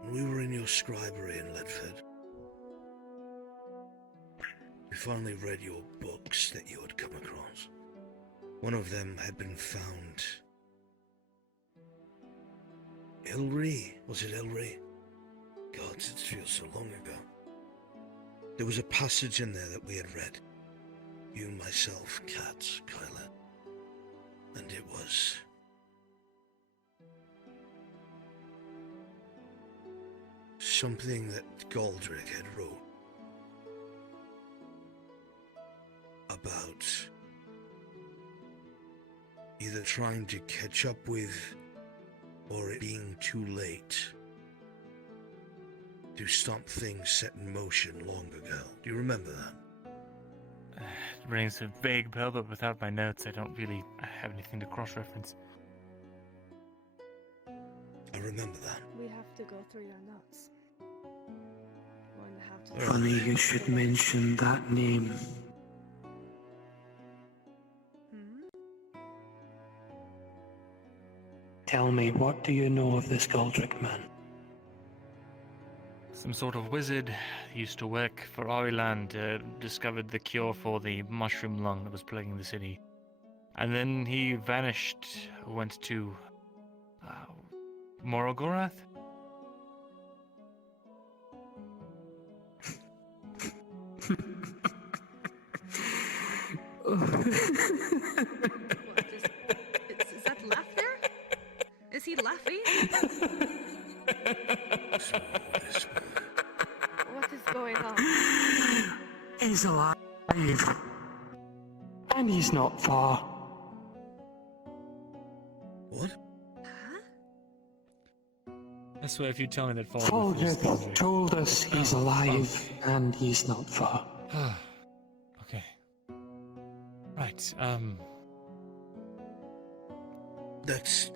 When we were in your scribery in Ledford, we finally read your books that you had come across. One of them had been found. Ilri? Was it Ilri? God, it feels so long ago. There was a passage in there that we had read. You, myself, Kat, Kyler. And it was... something that Galdrick had wrote about either trying to catch up with or it being too late to stop things set in motion long ago. Do you remember that? It rings a vague bell, but without my notes, I don't really have anything to cross-reference. I remember that. We have to go through your notes. Funny you should mention that name. Tell me, what do you know of this Galdrick man? Some sort of wizard used to work for Oriland, discovered the cure for the mushroom lung that was plaguing the city. And then he vanished, went to Morogorth? Is that laughter? Is he laughing? What is going on? He's alive. And he's not far. What? I swear if you tell me that Fulgrith told us he's alive and he's not far. Okay. Right, That's...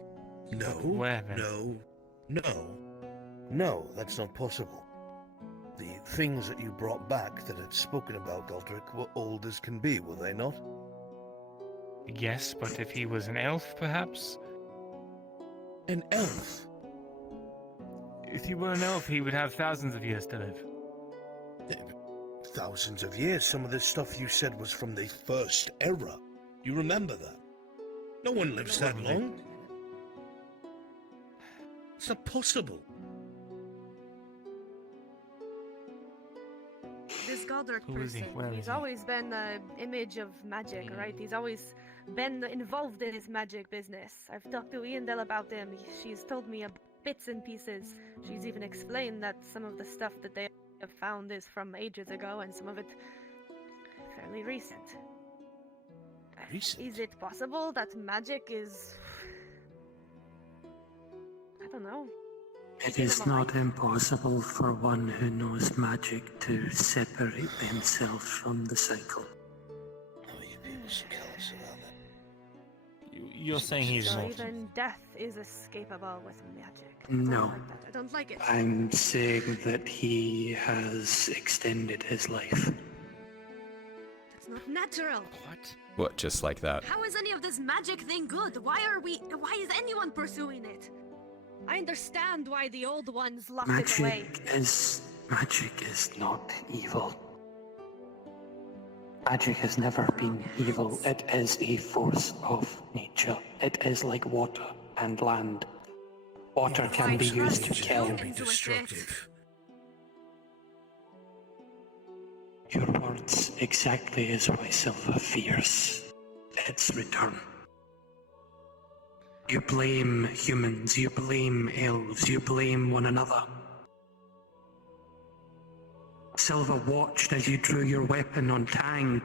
No. Where then? No, that's not possible. The things that you brought back that had spoken about Galdrick were old as can be, were they not? Yes, but if he was an elf, perhaps? An elf? If he were an elf, he would have thousands of years to live. Thousands of years. Some of this stuff you said was from the first era. You remember that? No one lives that long. It's not possible. This Galdrick Who is he? person, Where is he's he? always been an image of magic, right? He's always been involved in his magic business. I've talked to Iandel about him. She's told me bits and pieces. She's even explained that some of the stuff that they have found is from ages ago, and some of it fairly recent. Recent? Is it possible that magic is... I don't know. It is not impossible for one who knows magic to separate themselves from the cycle. Oh, you people so callous around that. You're saying he's So not. even death is escapable with magic. No. I don't like that. I don't like it. I'm saying that he has extended his life. That's not natural. What, just like that? How is any of this magic thing good? Why is anyone pursuing it? I understand why the old ones locked it away. Magic is not evil. Magic has never been evil. It is a force of nature. It is like water and land. Water can be used to kill. Destructive. Your words exactly is why Silva fears its return. You blame humans, you blame elves, you blame one another. Silva watched as you drew your weapon on Tang.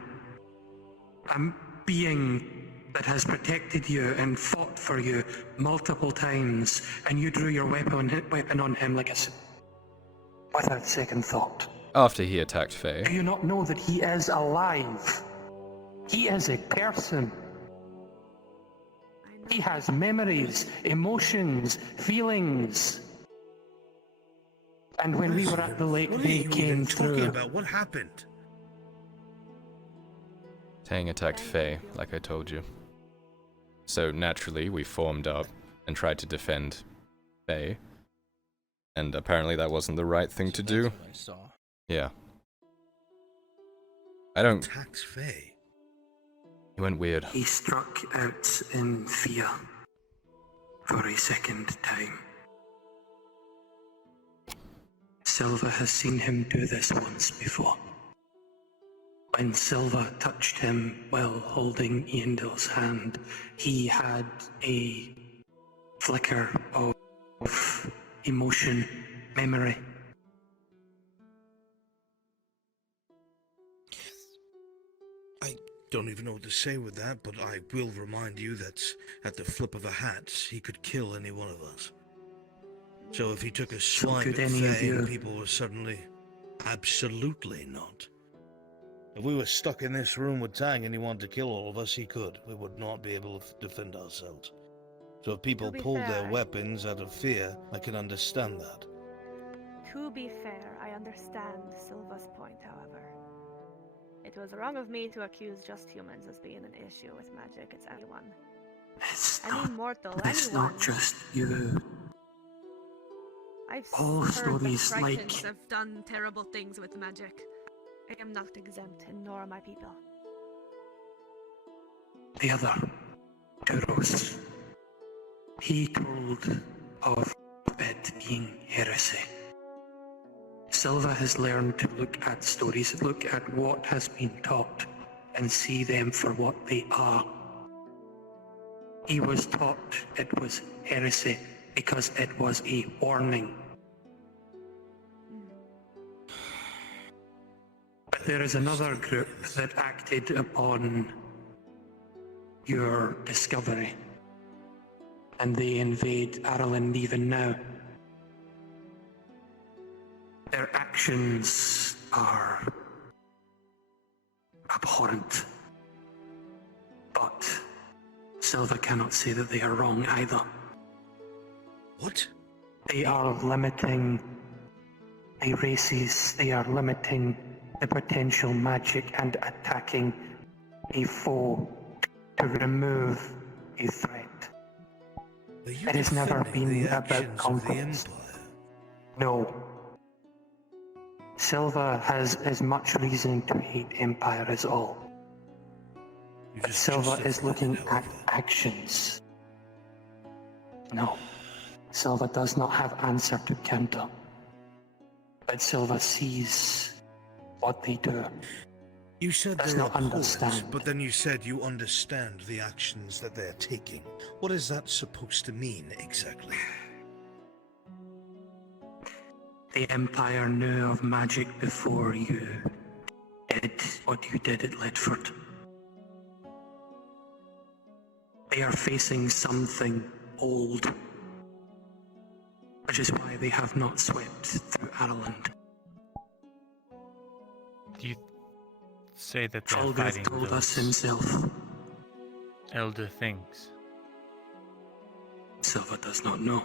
A being that has protected you and fought for you multiple times, and you drew your weapon on him like without second thought. After he attacked Faye. Do you not know that he is alive? He is a person. He has memories, emotions, feelings. And when we were at the lake, they came through. About what happened? Tang attacked Faye, like I told you. So naturally, we formed up and tried to defend Faye. And apparently that wasn't the right thing to do. What I saw. Yeah. I don't... Attacked Faye. He went weird. He struck out in fear for a second time. Silva has seen him do this once before. When Silva touched him while holding Iandil's hand, he had a flicker of emotion, memory. I don't even know what to say with that, but I will remind you that at the flip of a hat, he could kill any one of us. So if he took a swipe at Faye, people were suddenly... Absolutely not. If we were stuck in this room with Tang and he wanted to kill all of us, he could. We would not be able to defend ourselves. So if people pulled their weapons out of fear, I can understand that. To be fair, I understand Silva's point, however. It was wrong of me to accuse just humans as being an issue with magic. It's anyone. Any mortal, It's anyone. not just you. I've all heard stories that like... Tritons have done terrible things with magic. I am not exempt, and nor are my people. The other, Duros. He told of it being heresy. Silva has learned to look at stories, look at what has been taught, and see them for what they are. He was taught it was heresy because it was a warning. But there is another group that acted upon your discovery, and they invade Ireland even now. Their actions are abhorrent, but Silva cannot say that they are wrong either. What? They are limiting the races, they are limiting the potential magic and attacking a foe to remove a threat. It has never been about conquest. No. Silva has as much reason to hate Empire as all. But Silva is looking at actions. No. Silva does not have answer to counter. But Silva sees what they do. You said does they're not understand. opposed, but then you said you understand the actions that they're taking. What is that supposed to mean exactly? The Empire knew of magic before you did what you did at Ledford. They are facing something old, which is why they have not swept through Ireland. Do you say that they're Fulgur fighting told us those himself. elder things? Silva does not know.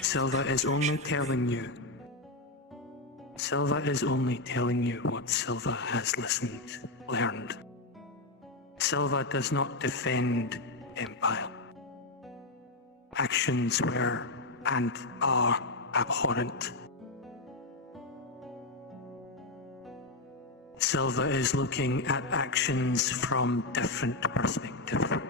Silva is only telling you. Silva is only telling you what Silva has learned. Silva does not defend Empire. Actions were and are abhorrent. Silva is looking at actions from different perspective.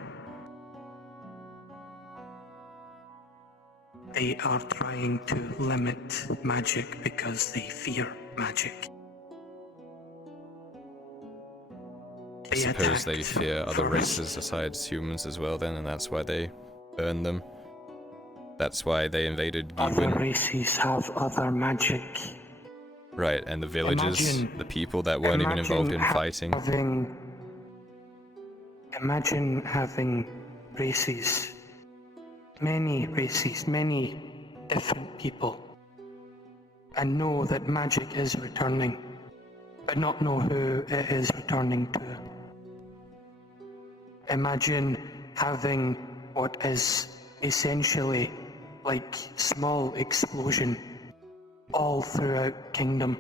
They are trying to limit magic because they fear magic. I suppose they fear other races besides humans as well then, and that's why they burn them. That's why they invaded Other Gwyn. races have other magic. Right, and the villages, the people that weren't even involved in fighting. Imagine having races, many different people, and know that magic is returning, but not know who it is returning to. Imagine having what is essentially like small explosion all throughout Kingdom.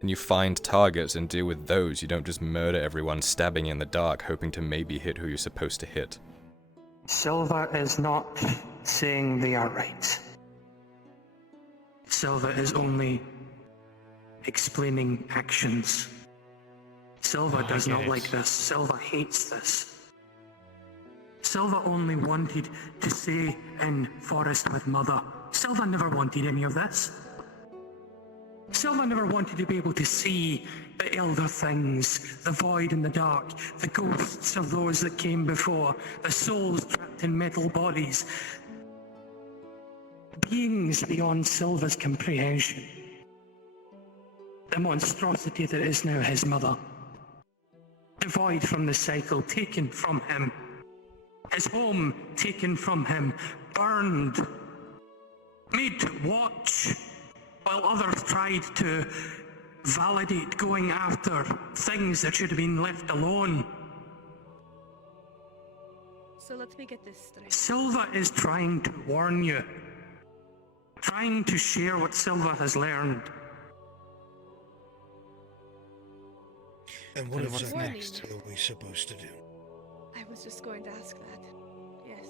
And you find targets and deal with those. You don't just murder everyone stabbing in the dark, hoping to maybe hit who you're supposed to hit. Silva is not saying they are right. Silva is only explaining actions. Silva does not like this. Silva hates this. Silva only wanted to stay in forest with Mother. Silva never wanted any of this. Silva never wanted to be able to see the elder things, the void and the dark, the ghosts of those that came before, the souls trapped in metal bodies. Beings beyond Silva's comprehension. The monstrosity that is now his mother. Devoid from the cycle, taken from him. His home taken from him, burned. Made to watch, while others tried to validate going after things that should have been left alone. So let me get this straight. Silva is trying to warn you. Trying to share what Silva has learned. And what What's is warning? next? What are we supposed to do? I was just going to ask that. Yes.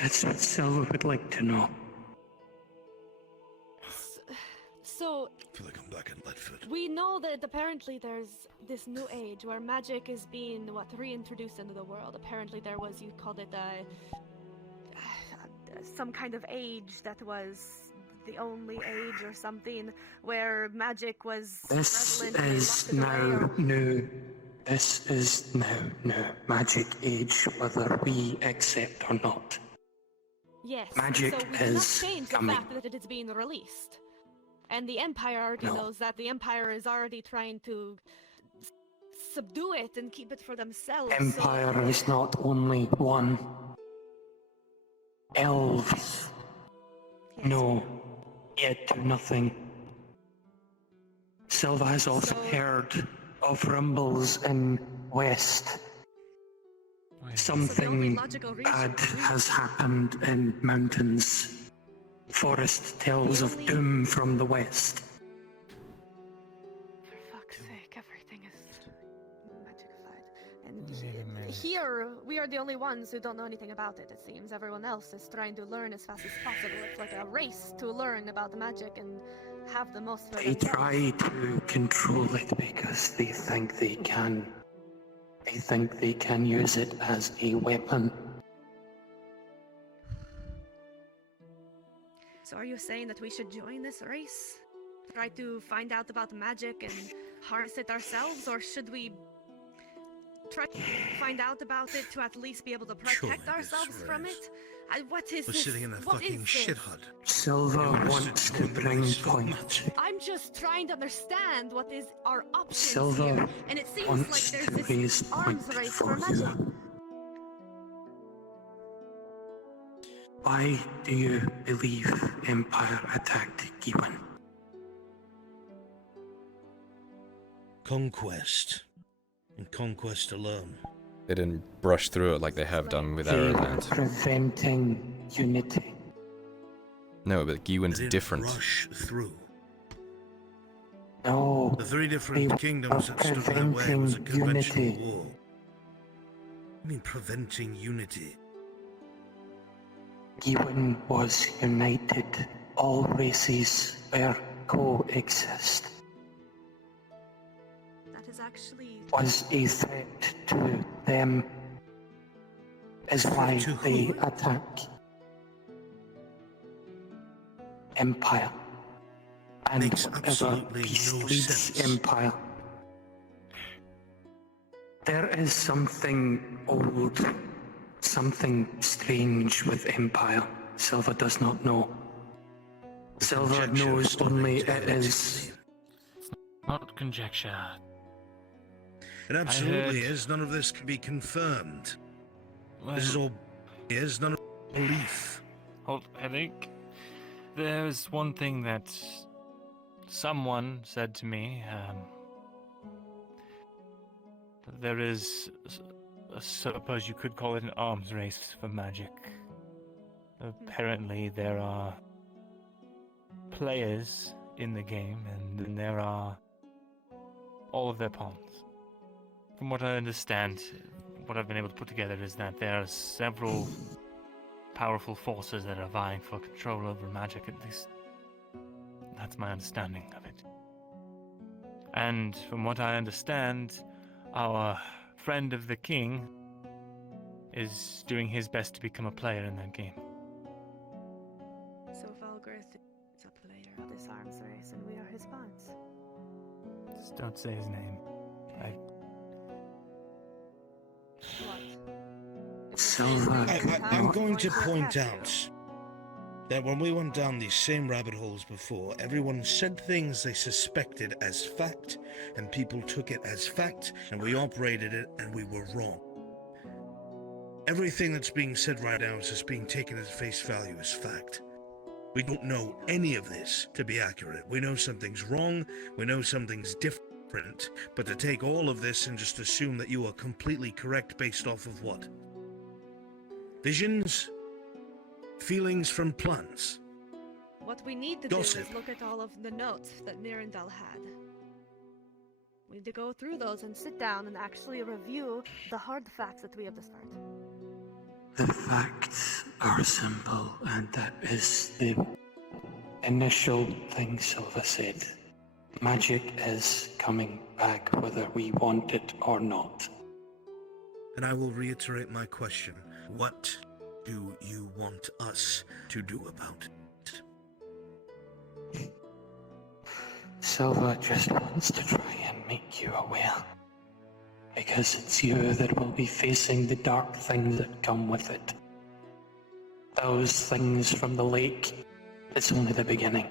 That's what Silva would like to know. So, I feel like I'm back in Ledford. we know that apparently there's this new age where magic is being, reintroduced into the world. Apparently there was, you called it, some kind of age that was the only age or something, where magic was This prevalent and they is locked it away, now or... new. This is now magic age, whether we accept or not. Yes, Magic so we cannot is change coming. the fact that it is being released. And the Empire already No. knows that. The Empire is already trying to subdue it and keep it for themselves. Empire is not only one. Elves. No, yet do nothing. Silva has also heard of rumbles in West. Something bad has happened in mountains. Forest tells of doom from the West. For fuck's sake, everything is magicified. And here, we are the only ones who don't know anything about it, it seems. Everyone else is trying to learn as fast as possible. It's like a race to learn about the magic and have the most for They themselves. try to control it because they think they can. They think they can use it as a weapon. So are you saying that we should join this race? Try to find out about magic and harness it ourselves? Or should we try to find out about it to at least be able to protect ourselves from it? What is We're this? sitting in a What fucking is shit this? hut. Silva wants to bring point. I'm just trying to understand what is our options Silva here. And it seems wants like to there's raise this arms point race for for magic. you. Why do you believe Empire attacked Gwyn? Conquest. And conquest alone. They didn't brush through it like they have done with They're Araland. preventing unity. No, but Gewin's They didn't different. rush through. No, The three they different were kingdoms that stood in their way was a preventing conventional unity. war. I mean, preventing unity. Gewin was united. All races were coexist. That is actually Was a threat to them. Is why To they who? attack Empire. And Makes whatever absolutely peace no leads sense. Empire. There is something old, something strange with Empire. Silva does not know. Silva conjecture knows is starting only to it is. explain. Not conjecture. It absolutely heard- is. None of this can be confirmed. Well, This is all is none of belief. I think there's one thing that someone said to me. There is, I suppose you could call it an arms race for magic. Apparently, there are players in the game, and then there are all of their pawns. From what I understand, what I've been able to put together is that there are several powerful forces that are vying for control over magic, at least that's my understanding of it. And from what I understand, our friend of the king is doing his best to become a player in that game. so Valgirth is a player of this arms race, and we are his pawns. Just don't say his name. What? Silva. I'm going to point out that when we went down these same rabbit holes before, everyone said things they suspected as fact, and people took it as fact, and we operated it, and we were wrong. Everything that's being said right now is just being taken as face value as fact. We don't know any of this to be accurate. We know something's wrong, we know something's different, but to take all of this and just assume that you are completely correct based off of what? Visions? Feelings from plants? What we need to Gossip. do is look at all of the notes that Mirandel had. We need to go through those and sit down and actually review the hard facts that we have discovered. The facts are simple, and that is the initial thing Silva said. Magic is coming back whether we want it or not. And I will reiterate my question. What do you want us to do about it? Silva just wants to try and make you aware. Because it's you that will be facing the dark things that come with it. Those things from the lake, it's only the beginning.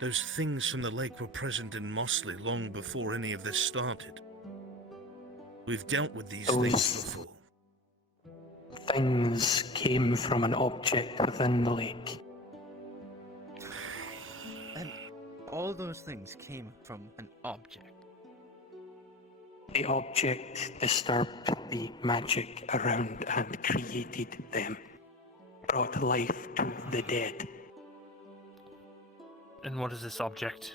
Those things from the lake were present in Mossley long before any of this started. We've dealt with these things before. Things came from an object within the lake. And all those things came from an object. The object disturbed the magic around and created them. Brought life to the dead. And what is this object?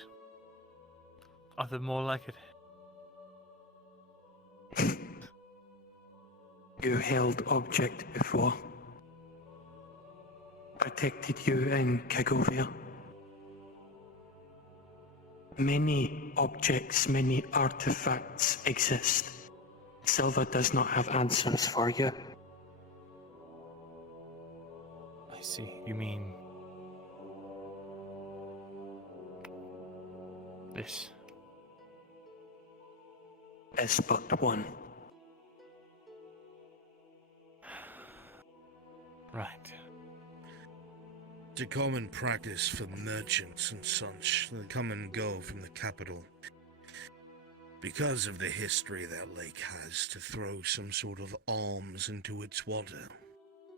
Are there more like it? You held object before. Protected you in Kagovia. Many objects, many artifacts exist. Silva does not have answers for you. I see. You mean this? Is but one. Right. It's a common practice for merchants and such that come and go from the capital. Because of the history that lake has, to throw some sort of alms into its water.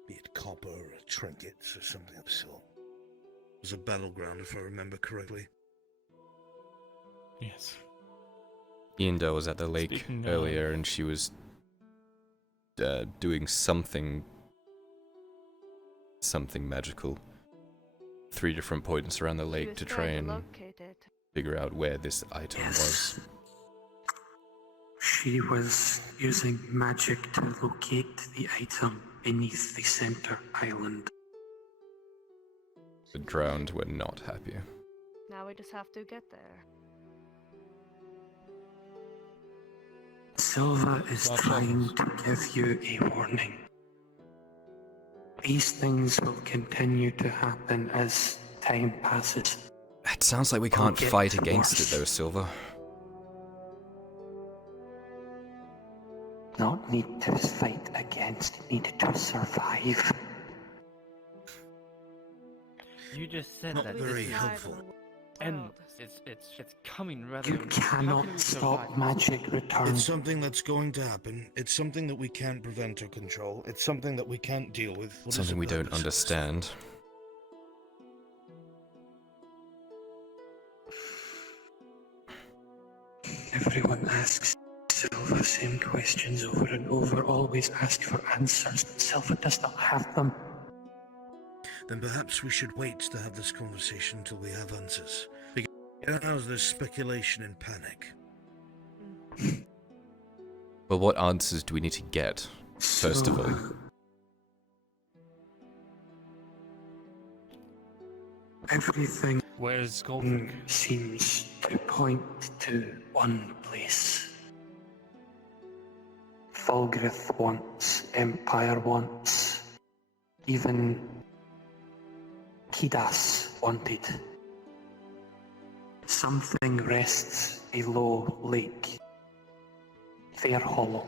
Be it copper or trinkets or something of the sort. It was a battleground if I remember correctly. Yes. Ianda was at the lake Speaking of- earlier and she was doing something magical. 3 different points around the lake to try and figure out where this item was. She was using magic to locate the item beneath the center island. The drowned were not happy. Now we just have to get there. Silva is trying to give you a warning. These things will continue to happen as time passes. It sounds like we can't fight against it though, Silva. Not need to fight against, need to survive. You just said Not that. very helpful. And it's coming rather. You cannot stop magic return. It's something that's going to happen. It's something that we can't prevent or control. It's something that we can't deal with. What is Something the we don't purpose of this? understand. Everyone asks Silva the same questions over and over, always ask for answers, but Silva does not have them. Then perhaps we should wait to have this conversation until we have answers. Because now there's speculation and panic. Well, what answers do we need to get, first of all? Everything Where's Goldring? seems to point to one place. Fulgrith wants, Empire wants, even Kidas wanted. Something rests below Lake Fair Hollow.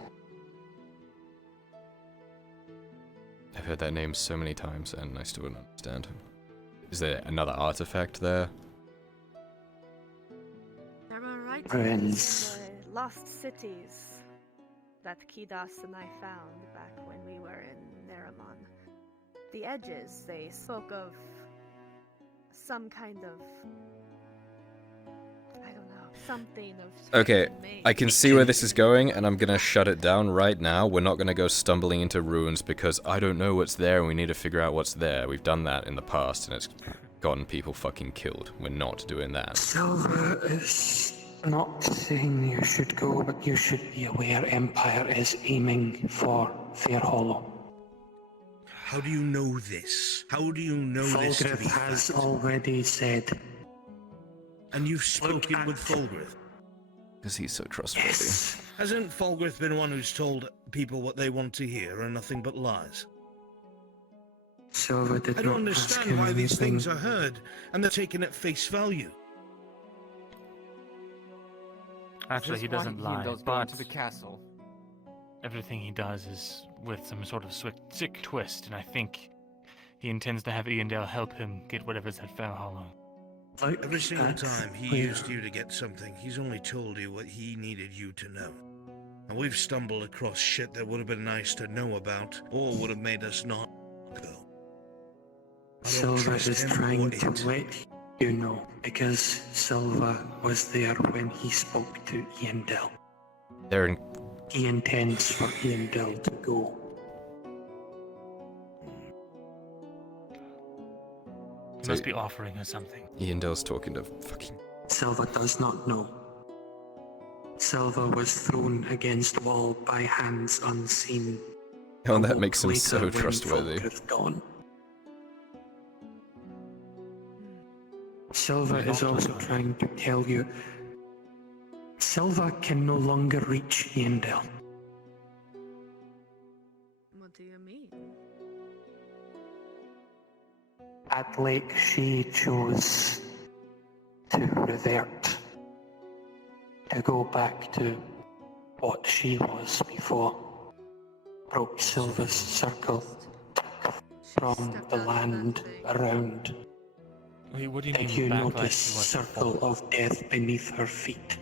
I've heard that name so many times and I still don't understand. Is there another artifact there? Am I right? Friends. The lost cities that Kidas and I found back when we were in Neramon. The edges, they spoke of some kind of, I don't know, something of... Okay, I can see where this is going, and I'm gonna shut it down right now. We're not gonna go stumbling into ruins because I don't know what's there and we need to figure out what's there. We've done that in the past and it's gotten people fucking killed. We're not doing that. Silva is not saying you should go, but you should be aware Empire is aiming for Fair Hollow. How do you know this? How do you know this to be Fulgrith has fact? already said. And you've spoken with Fulgrith? Because he's so trustworthy. Yes. Hasn't Fulgrith been one who's told people what they want to hear and nothing but lies? Silva did I not don't ask understand him why these anything. things are heard and they're taken at face value. Actually, he doesn't lie, Those but to the castle. everything he does is with some sort of sick twist, and I think he intends to have Iandale help him get whatever's at Fair Hollow. Every single That's time he clear. used you to get something, he's only told you what he needed you to know. And we've stumbled across shit that would have been nice to know about, or would have made us not go. I don't Silva trust is him trying or to it. let you know, because Silva was there when he spoke to Iandale. They're in... He intends for Iandale to go. He must be offering her something. Iandale's talking to fucking... Silva does not know. Silva was thrown against wall by hands unseen. Oh, that Awoke makes him later so when trustworthy. Fulgrith gone. Silva is also trying to tell you Silva can no longer reach Iandale. What do you mean? At Lake, she chose to revert, to go back to what she was before. Broke Silva's circle from the land around. Wait, what do you Did mean you back like notice he was circle before? of death beneath her feet?